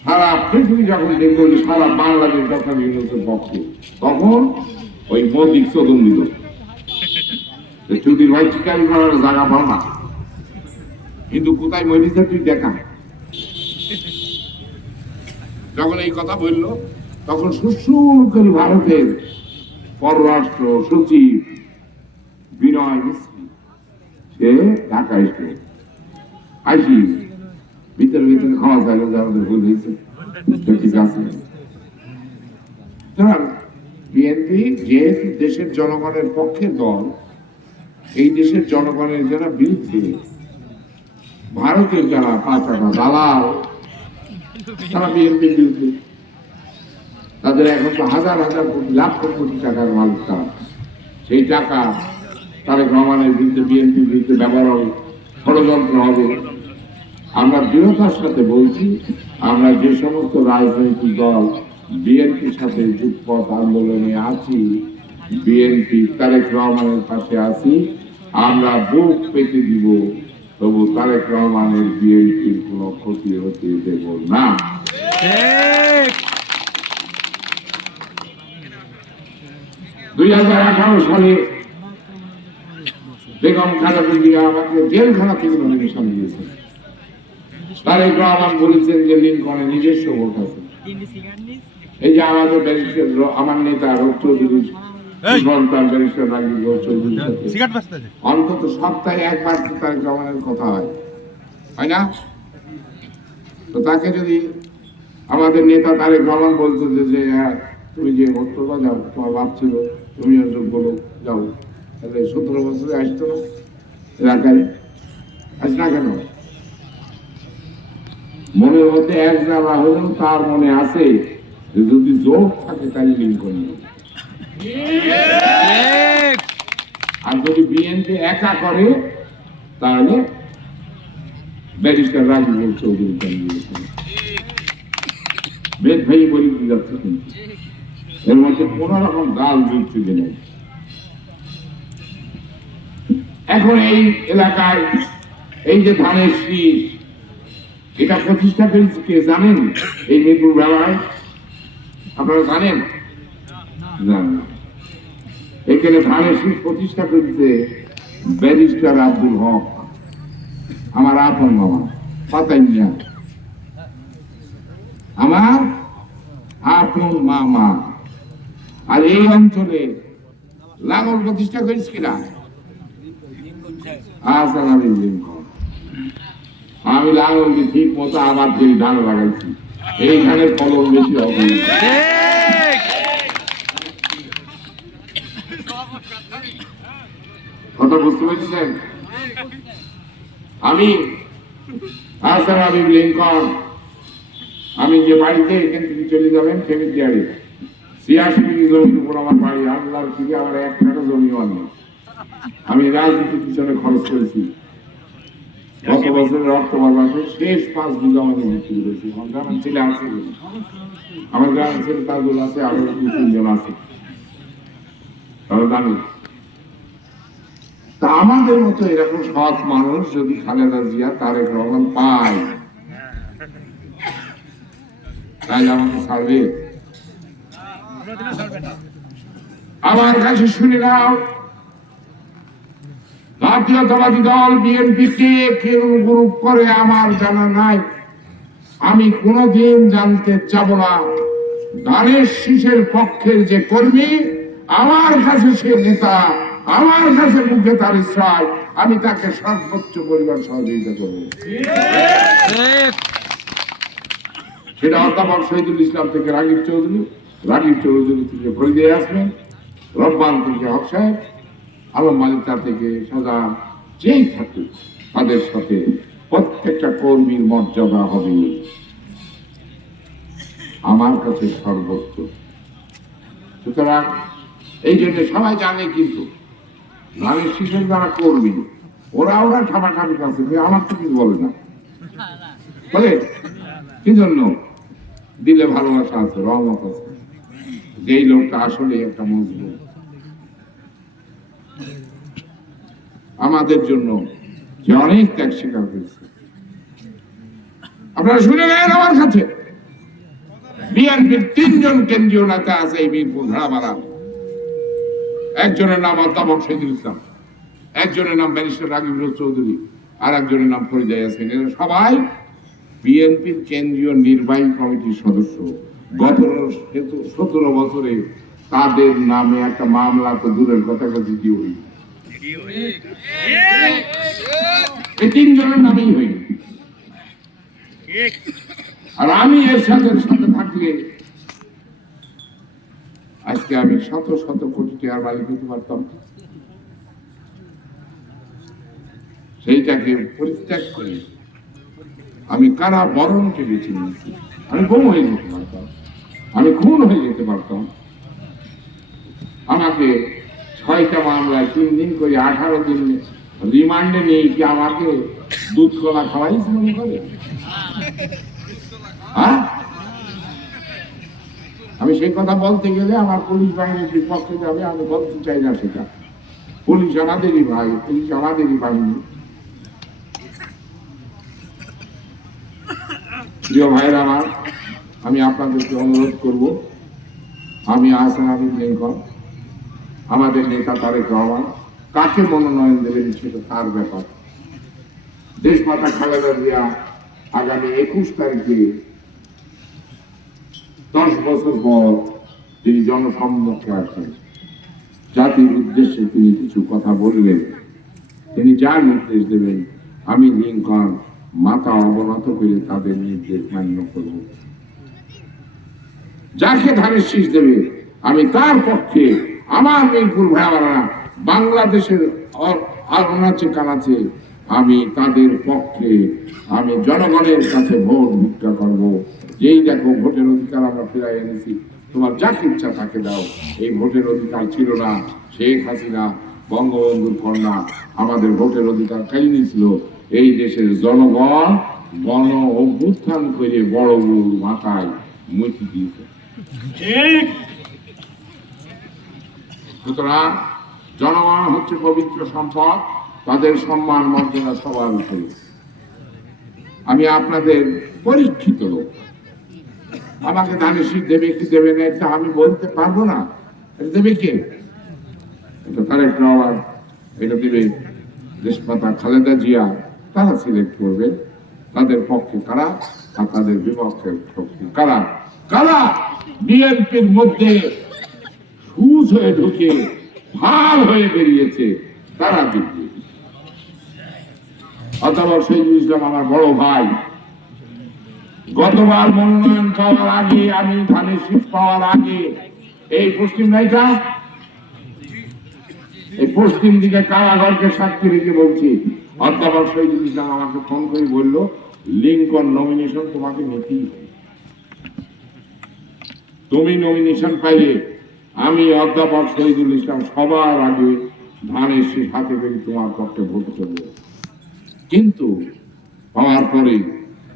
সারা পৃথিবী যখন দেখবো যে সারা বাংলাদেশ ডক্টর ইউনূসের পক্ষে, তখন ওই মোদিক চোদন দিল, চুদির ভাই চিকারি করার জায়গা পাও না, কিন্তু কোথায় মরিছে তুই দেখা। যখন এই কথা বলল তখন সুসুর করে ভারতের পররাষ্ট্র সচিব বিনয় মিস্ত্রি সে ঢাকা এসে আসি ভিতরে ভিতরে খাওয়া চাইলে যাদের ভুল হয়েছে ঠিক আছে। বিএনপি যেহেতু দেশের জনগণের পক্ষে দল, এই দেশের জনগণের যারা বিরুদ্ধে, ভারতের যারা পাঁচাটা দালাল তারা বিএনপির বিরুদ্ধে, তাদের এখন তো হাজার হাজার কোটি লক্ষ কোটি টাকার মালিক তারা, সেই টাকা তারেক রহমানের বিরুদ্ধে বিএনপির বিরুদ্ধে ব্যবহার হবে, ষড়যন্ত্র হবে। আমরা দৃঢ়তার সাথে বলছি, আমরা যে সমস্ত রাজনৈতিক দল বিএনপির সাথে যুগপথ আন্দোলনে আছি, বিএনপি তারেক রহমানের পাশে আছি, আমরা বুক পেতে দিব, তবু তারেক রহমানের বিএনপির কোনো ক্ষতি হতে দেব না। 2018 সালে বেগম খালেদা জিয়া আমাকে জেলখানা থেকে নমিনেশন দিয়েছেন। তারেক রহমান বলেছেন যে লিঙ্কনে নিজস্ব ভোট আছে। এই যে আমাদের ব্যারিস্টার, আমার নেতা রোগ চৌধুরী সন্তান ব্যারিস্টার রাগিব চৌধুরী, অন্তত সপ্তাহে একবার তারেক রহমানের কথা হয় না? তো তাকে যদি আমাদের নেতা তারেক রহমান বলতো যে তুমি যে ভোট করবা যাও, তোমার বাপ ছিল, তুমি যোগ্য লোক, যাও, তাহলে 17 বছরে আসতো না এলাকায়? আস না কেন? মনের মধ্যে এক জায়গা হলেও তার মনে আছে যে যদি যোগ থাকে তাহলে লিঙ্কন, আর যদি বিএনপি একা করে তাহলে ব্যারিস্টার রাগিব চৌধুরী বেদ ভাই বলি যাচ্ছে, কিন্তু এর মধ্যে কোন রকম গাল যুক্তি নেই। এখন এই এলাকায় এই যে ধানের শীষ, এটা প্রতিষ্ঠা করেছে কে জানেন? এই মিরপুর বেলায় আপনারা জানেন? এখানে ধানের শীষ প্রতিষ্ঠা করেছে ব্যারিস্টার আব্দুল হক, আমার আপন মামা, পাতাইয়া আমার আপন মামা। আর এই অঞ্চলে লাঙ্গল প্রতিষ্ঠা করেছে কিনা? আমি লাঙ্গলকে ঠিক মতো আবার ফেরি ধান লাগাইছি, এই ধানের ফলন বেশি হবে। কথা বুঝতে পেরেছেন? আমি হাসান হাবিব লিঙ্কন, আমি যে বাড়িতে এখান থেকে চলে যাবেন ফেমিলিয়ারে 86 বিঘি জমির উপর আমার বাড়ি, আল্লাহর থেকে আমার 1 টাকা জমিও নেই। আমি রাজনীতির পিছনে খরচ করেছি। গত বছরের অক্টোবর মাসে শেষ 5 বিঘা আমি বিক্রি করেছি। আমার গ্রামের ছেলে আছে, আমার গ্রামের ছেলে তাজুল আছে, আরো 2-3 জন আছে, তারা জানি। তা আমাদের মতো এরকম সৎ মানুষ যদি খালেদা জিয়া তারেক রহমান পায়, তাহলে আমাকে ছাড়বে? আমার কাছে শুনে নাও, জাতীয়তাবাদী দল বিএনপি কে কেউ গ্রুপ করে আমার জানা নাই। আমি কোনদিন জানতে চাব না। ধানের শীষের পক্ষের যে কর্মী, আমার কাছে সে নেতা, আমার কাছে মুখে তার ইচ্ছায়, আমি তাকে সর্বোচ্চ পরিমাণ সহযোগিতা করব। সেটা অধ্যাপক শহীদুল ইসলাম থেকে রাগিব চৌধুরী, রাগিব চৌধুরী থেকে ফরিদে আসবেন, রব্বান থেকে হক সাহেব, আলম মালিকা থেকে সাজা, যেই থাকুক তাদের সাথে প্রত্যেকটা কর্মীর মর্যাদা হবে আমার কাছে সর্বোচ্চ। সুতরাং এই জন্য সবাই জানে, কিন্তু ধানের শীষের যারা কর্মী ওরা ঠাপাঠাপি কাছে আমার তো কিছু বলে না। বলে কি জন্য? দিলে ভালোবাসা আছে, রহমত আছে। যেই লোকটা আসলে একটা মজলুম, আমাদের জন্য যে অনেক ত্যাগ স্বীকার করেছে। আপনারা শুনে নেন আমার কাছে, বিএনপির 3 জন কেন্দ্রীয় নেতা আছে এই মিরপুর ভেড়ামারা। একজনের নাম অধ্যাপক শহীদুল ইসলাম, একজনের নাম ব্যারিস্টার রাগিব চৌধুরী, আর একজনের নাম ফরিদা ইয়াসমিন। এরা সবাই বিএনপির কেন্দ্রীয় নির্বাহী কমিটির সদস্য। গত 17 বছরে তাদের নামে একটা মামলা তো দূরের কথা দ্বিতীয় হই, এই 3 জনের নামেই হই। আর আমি এর সাথে থাকলে আজকে আমি শত শত কোটি টাকার মালিক হতে পারতাম। সেইটাকে পরিত্যাগ করে আমি কারা বরণকে বেছে নিয়েছি। আমি গুম হয়ে যেতে পারতাম, আমি খুন হয়ে যেতে পারতাম। আমাকে 6টা মামলায় 3 দিন করে 18 দিন রিমান্ডে নিয়ে কি আমাকে দুধ কলা খাওয়াইছে মনে করে? আমি সেই কথা বলতে গেলে আমার পুলিশ বাহিনীর বিপক্ষে যাবে, আমি বলতে চাই না সেটা। পুলিশ আমাদেরই ভাই, পুলিশ আমাদেরই বাহিনী। প্রিয় ভাইরা আমার, আমি আপনাদেরকে অনুরোধ করব, আমি আহসান হাবিব লিংকন, আমাদের নেতা তারেক রহমান কাকে মনোনয়ন দেবেন সেটা তার ব্যাপার। দেশমাতা খালেদা জিয়া আগামী 21 তারিখে 10 বছর পর তিনি জনসম্মুখে আসেন। জাতির উদ্দেশ্যে তিনি কিছু কথা বললেন, তিনি যা নির্দেশ দেবেন আমি লিংকন মাথা অবনত করে তাদের নির্দেশ মান্য করব। যাকে ধানের শীষ দেবে আমি তার পক্ষে, আমার মিরপুর ভাইয়ারা বাংলাদেশের আনাচে কানাচে আমি তাদের পক্ষে, আমি জনগণের কাছে ভোট ভিক্ষা করব। যেই দেখো ভোটের অধিকার আমরা ফিরাই এনেছি, তোমার যাকে ইচ্ছা তাকে দাও। এই ভোটের অধিকার ছিল না, শেখ হাসিনা বঙ্গবন্ধুর কন্যা আমাদের ভোটের অধিকার কেড়ে নিয়েছিল। এই দেশের জনগণ গণ অভ্যুত্থান করে বড় বড় মাথায় মতি দিয়েছে। সুতরাং জনগণ হচ্ছে পবিত্র সম্পদ, তাদের সম্মান মর্যাদা সবার উপরে। আমি আপনাদের পরীক্ষিত লোক, আমাকে ধানের শীষ দেবে কি দেবে না এটা আমি বলতে পারবো না। এটা দেবে কে? এটা তারেক রহমান, এটা দেবে দেশমাতা খালেদা জিয়া। তারা সিলেক্ট করবে তাদের পক্ষে কারা আর তাদের বিপক্ষের পক্ষে কারা। কারা বিএনপির মধ্যে সুজ হয়ে ঢুকে ভাল হয়ে বেরিয়েছে তারা দিচ্ছে। অধ্যাপক শহীদুল ইসলাম আমার বড় ভাই। গতবার মনোনয়ন পাওয়ার আগে, আমি ধানের শীষ পাওয়ার আগে, এই পশ্চিম নাইকা, এই পশ্চিম দিকে কারাগারকে সাক্ষী রেখে বলছি, অধ্যাপক শহীদুল ইসলাম আমাকে ফোন করে বলল লিংকন নমিনেশন তোমাকে নিতেই হবে। তুমি নমিনেশন পাইলে আমি অধ্যাপক শহীদুল ইসলাম সবার আগে ধানের শীষ হাতে করে তোমার পক্ষে ভোট করব। কিন্তু পাওয়ার পরে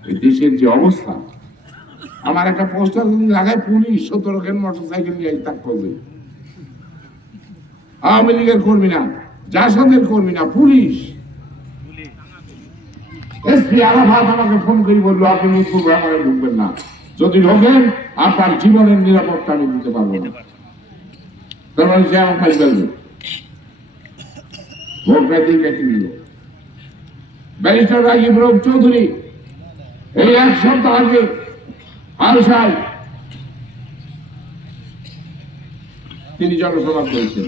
এই দেশের যে অবস্থা, আমার একটা পোস্টার লাগায় পুলিশ 17 খান মোটরসাইকেল নিয়ে তাক করবে। আওয়ামী লীগের কর্মী না, জাসদের কর্মী না, পুলিশ। এসপি আরাফাত আমাকে ফোন করে বললো আপনি মিরপুর গ্রামে ঢুকবেন না, যদি ঢোকেন আপনার জীবনের নিরাপত্তা আমি দিতে পারবো না। তার মানে সে আমার কাজ করবে, ভোট পেতেই কেটে দিল। ব্যারিস্টার রাগিব চৌধুরী এই 1 সপ্তাহ আগে আলসায় তিনি জনসভা করেছেন,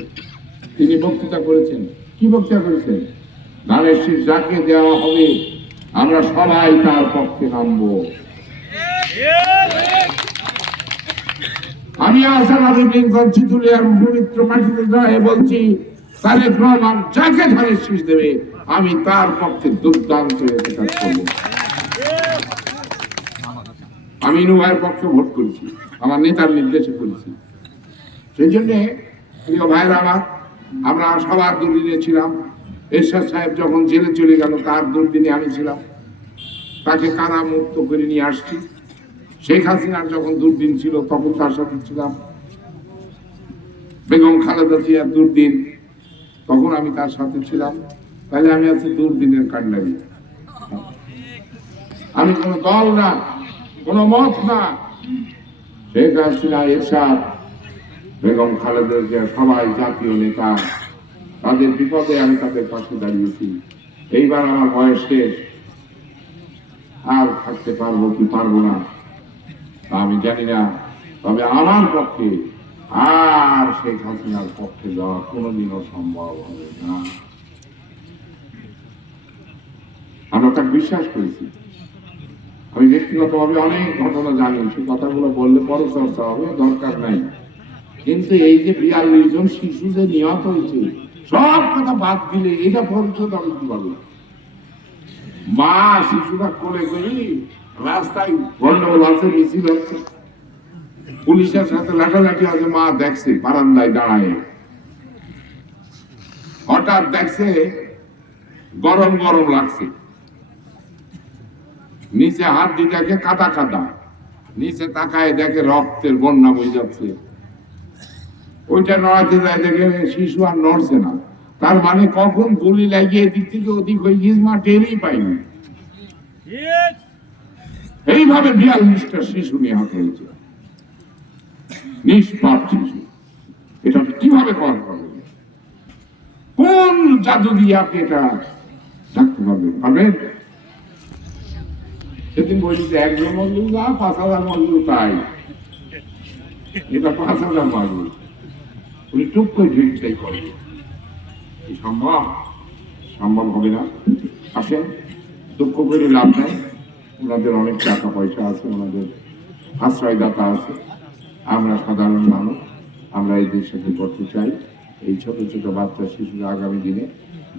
তিনি বক্তৃতা করেছেন। কি বক্তৃতা করেছেন? ধানের শীষ যাকে দেওয়া হবে আমরা সবাই তার পক্ষে নামবো। আমি আহসান হাবিব লিংকন চিতুলিয়ার পবিত্র মাটিতে দাঁড়িয়ে বলছি, তারেক রহমান যাকে ধানের শীষ দেবে আমি তার পক্ষে দুর্দান্ত কাজ করবো। আমি ইনুভাইয়ের পক্ষে ভোট করেছি, আমার নেতার নির্দেশে করেছি। সেই জন্যে প্রিয় ভাইরা আমার, আমরা সবার দুর্দিনে ছিলাম। এরশাদ সাহেব যখন জেলে চলে গেল তার দুর্দিনে আমি ছিলাম। তাকে কারামুক্ত করে নিয়ে আসছি। শেখ হাসিনার যখন দুর্দিন ছিল তখন তার সাথে ছিলাম, বেগম খালেদা জিয়ার দুর্দিন তখন আমি তার সাথে ছিলাম। তাহলে আমি আছি দুর্দিনের কান্ডারি। আমি কোন দল না, কোন মত না। শেখ হাসিনা, এরশাদ, বেগম খালেদা জিয়া সবাই জাতীয় নেতা, তাদের বিপদে আমি তাদের পাশে দাঁড়িয়েছি। এইবার আমার বয়স শেষ, আর থাকতে পারবো কি পারবো না তা আমি জানি না। তবে আমার পক্ষে আর শেখ হাসিনার পক্ষে যাওয়া কোনোদিনও সম্ভব হবে না। আমরা তাকে বিশ্বাস করেছি। আমি ব্যক্তিগতভাবে অনেক ঘটনা জানি, সে কথাগুলো বললে পরে চর্চা হবে, দরকার নাই। কিন্তু এই যে 42 জন শিশু যে নিহত হয়েছে, সব কথা বাদ দিলে এটা পরিচয় আমি কি বলবো? মা শিশুরা কোলে করি রাস্তায় গন্ডগোল আছে, মিছিল হচ্ছে, পুলিশের সাথে লাঠালাঠি আছে, মা দেখছে বারান্দায় দাঁড়ায়, হঠাৎ দেখছে গরম গরম লাগছে, নিচে হাত দিয়ে দেখে কাদা কাদা, নিচে তাকায় দেখে রক্তের বন্যা বয়ে যাচ্ছে। ওইটা নড়াতে যায়, দেখে শিশু আর নড়ছে না। তার মানে কখন গুলি লাগিয়ে এদিক থেকে ওদিক হয়ে গিয়ে মা টেরই পাইনি। এইভাবে 42টা শিশু নিহত হয়েছে, নিষ্পাপ শিশু। এটা কিভাবে করা হবে? কোন জাদু দিয়ে আপনি এটা থাকতে পারবেন? সেদিন বলছি একজন মজলুর না 5,000 মজলুর তাই, এটা 5,000 মজলুর। উনি টুক করে ঢুকতেই করে সম্ভব? সম্ভব হবে না। আসেন, দুঃখ করে লাভ নাই। ওনাদের অনেক টাকা পয়সা আছে, ওনাদের আশ্রয়দাতা আছে। আমরা সাধারণ মানুষ, আমরা এই দেশে কি করতে চাই? এই ছোট ছোট বাচ্চা শিশুরা আগামী দিনে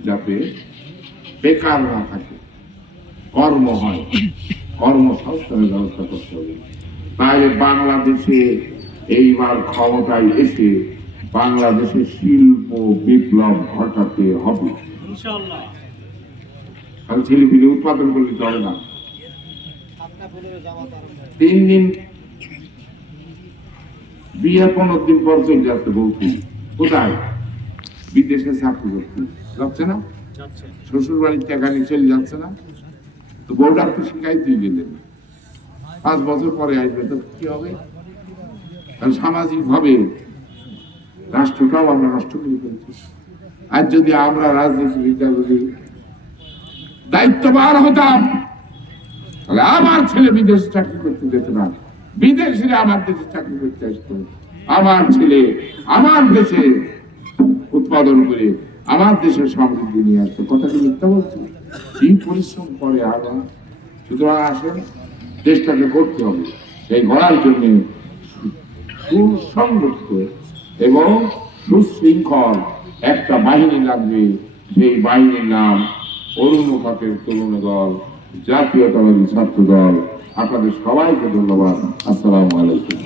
যাতে বেকার না থাকে, কর্ম হয়, কর্মসংস্থানের ব্যবস্থা করতে হবে। তাই বাংলাদেশে এইবার ক্ষমতায় এসে বাংলাদেশে শিল্প বিপ্লব ঘটাতে হবে। আর ছেলেপিলে উৎপাদন করলে চলে না। 3 দিন বিয়ে 15 দিন পর চলে যাচ্ছে বলছি, কোথায়? বিদেশে চাকরি করতে যাচ্ছে না, শ্বশুর বাড়ির টাকা নিয়ে চলে যাচ্ছে না। তো বউটা তো শিখাইতেই গেলেন, 5 বছর পরে আসবে, তো কি হবে? কারণ সামাজিক ভাবে রাষ্ট্রটাও আমরা নষ্ট করে ফেলছি। আর যদি আমরা রাজনীতিবিদরা যদি দায়িত্ববান হতাম, তাহলে আমার ছেলে বিদেশে চাকরি করতে যেত না, বিদেশিরা আমার দেশে চাকরি করতে আসতো। আমার ছেলে আমার দেশে উৎপাদন করে আমার দেশের সমৃদ্ধি নিয়ে আসতো। কথা কি মিথ্যা বলছি? কি পরিশ্রম করে আমরা। সুতরাং আসেন, দেশটাকে করতে হবে। সেই গড়ার জন্য সুসংগঠিত এবং সুশৃঙ্খল একটা বাহিনী লাগবে। সেই বাহিনীর নাম অরুণপাতের তরুণ দল, জাতীয়তাবাদী ছাত্র দল। আপনাদের সবাইকে ধন্যবাদ। আসসালামু আলাইকুম।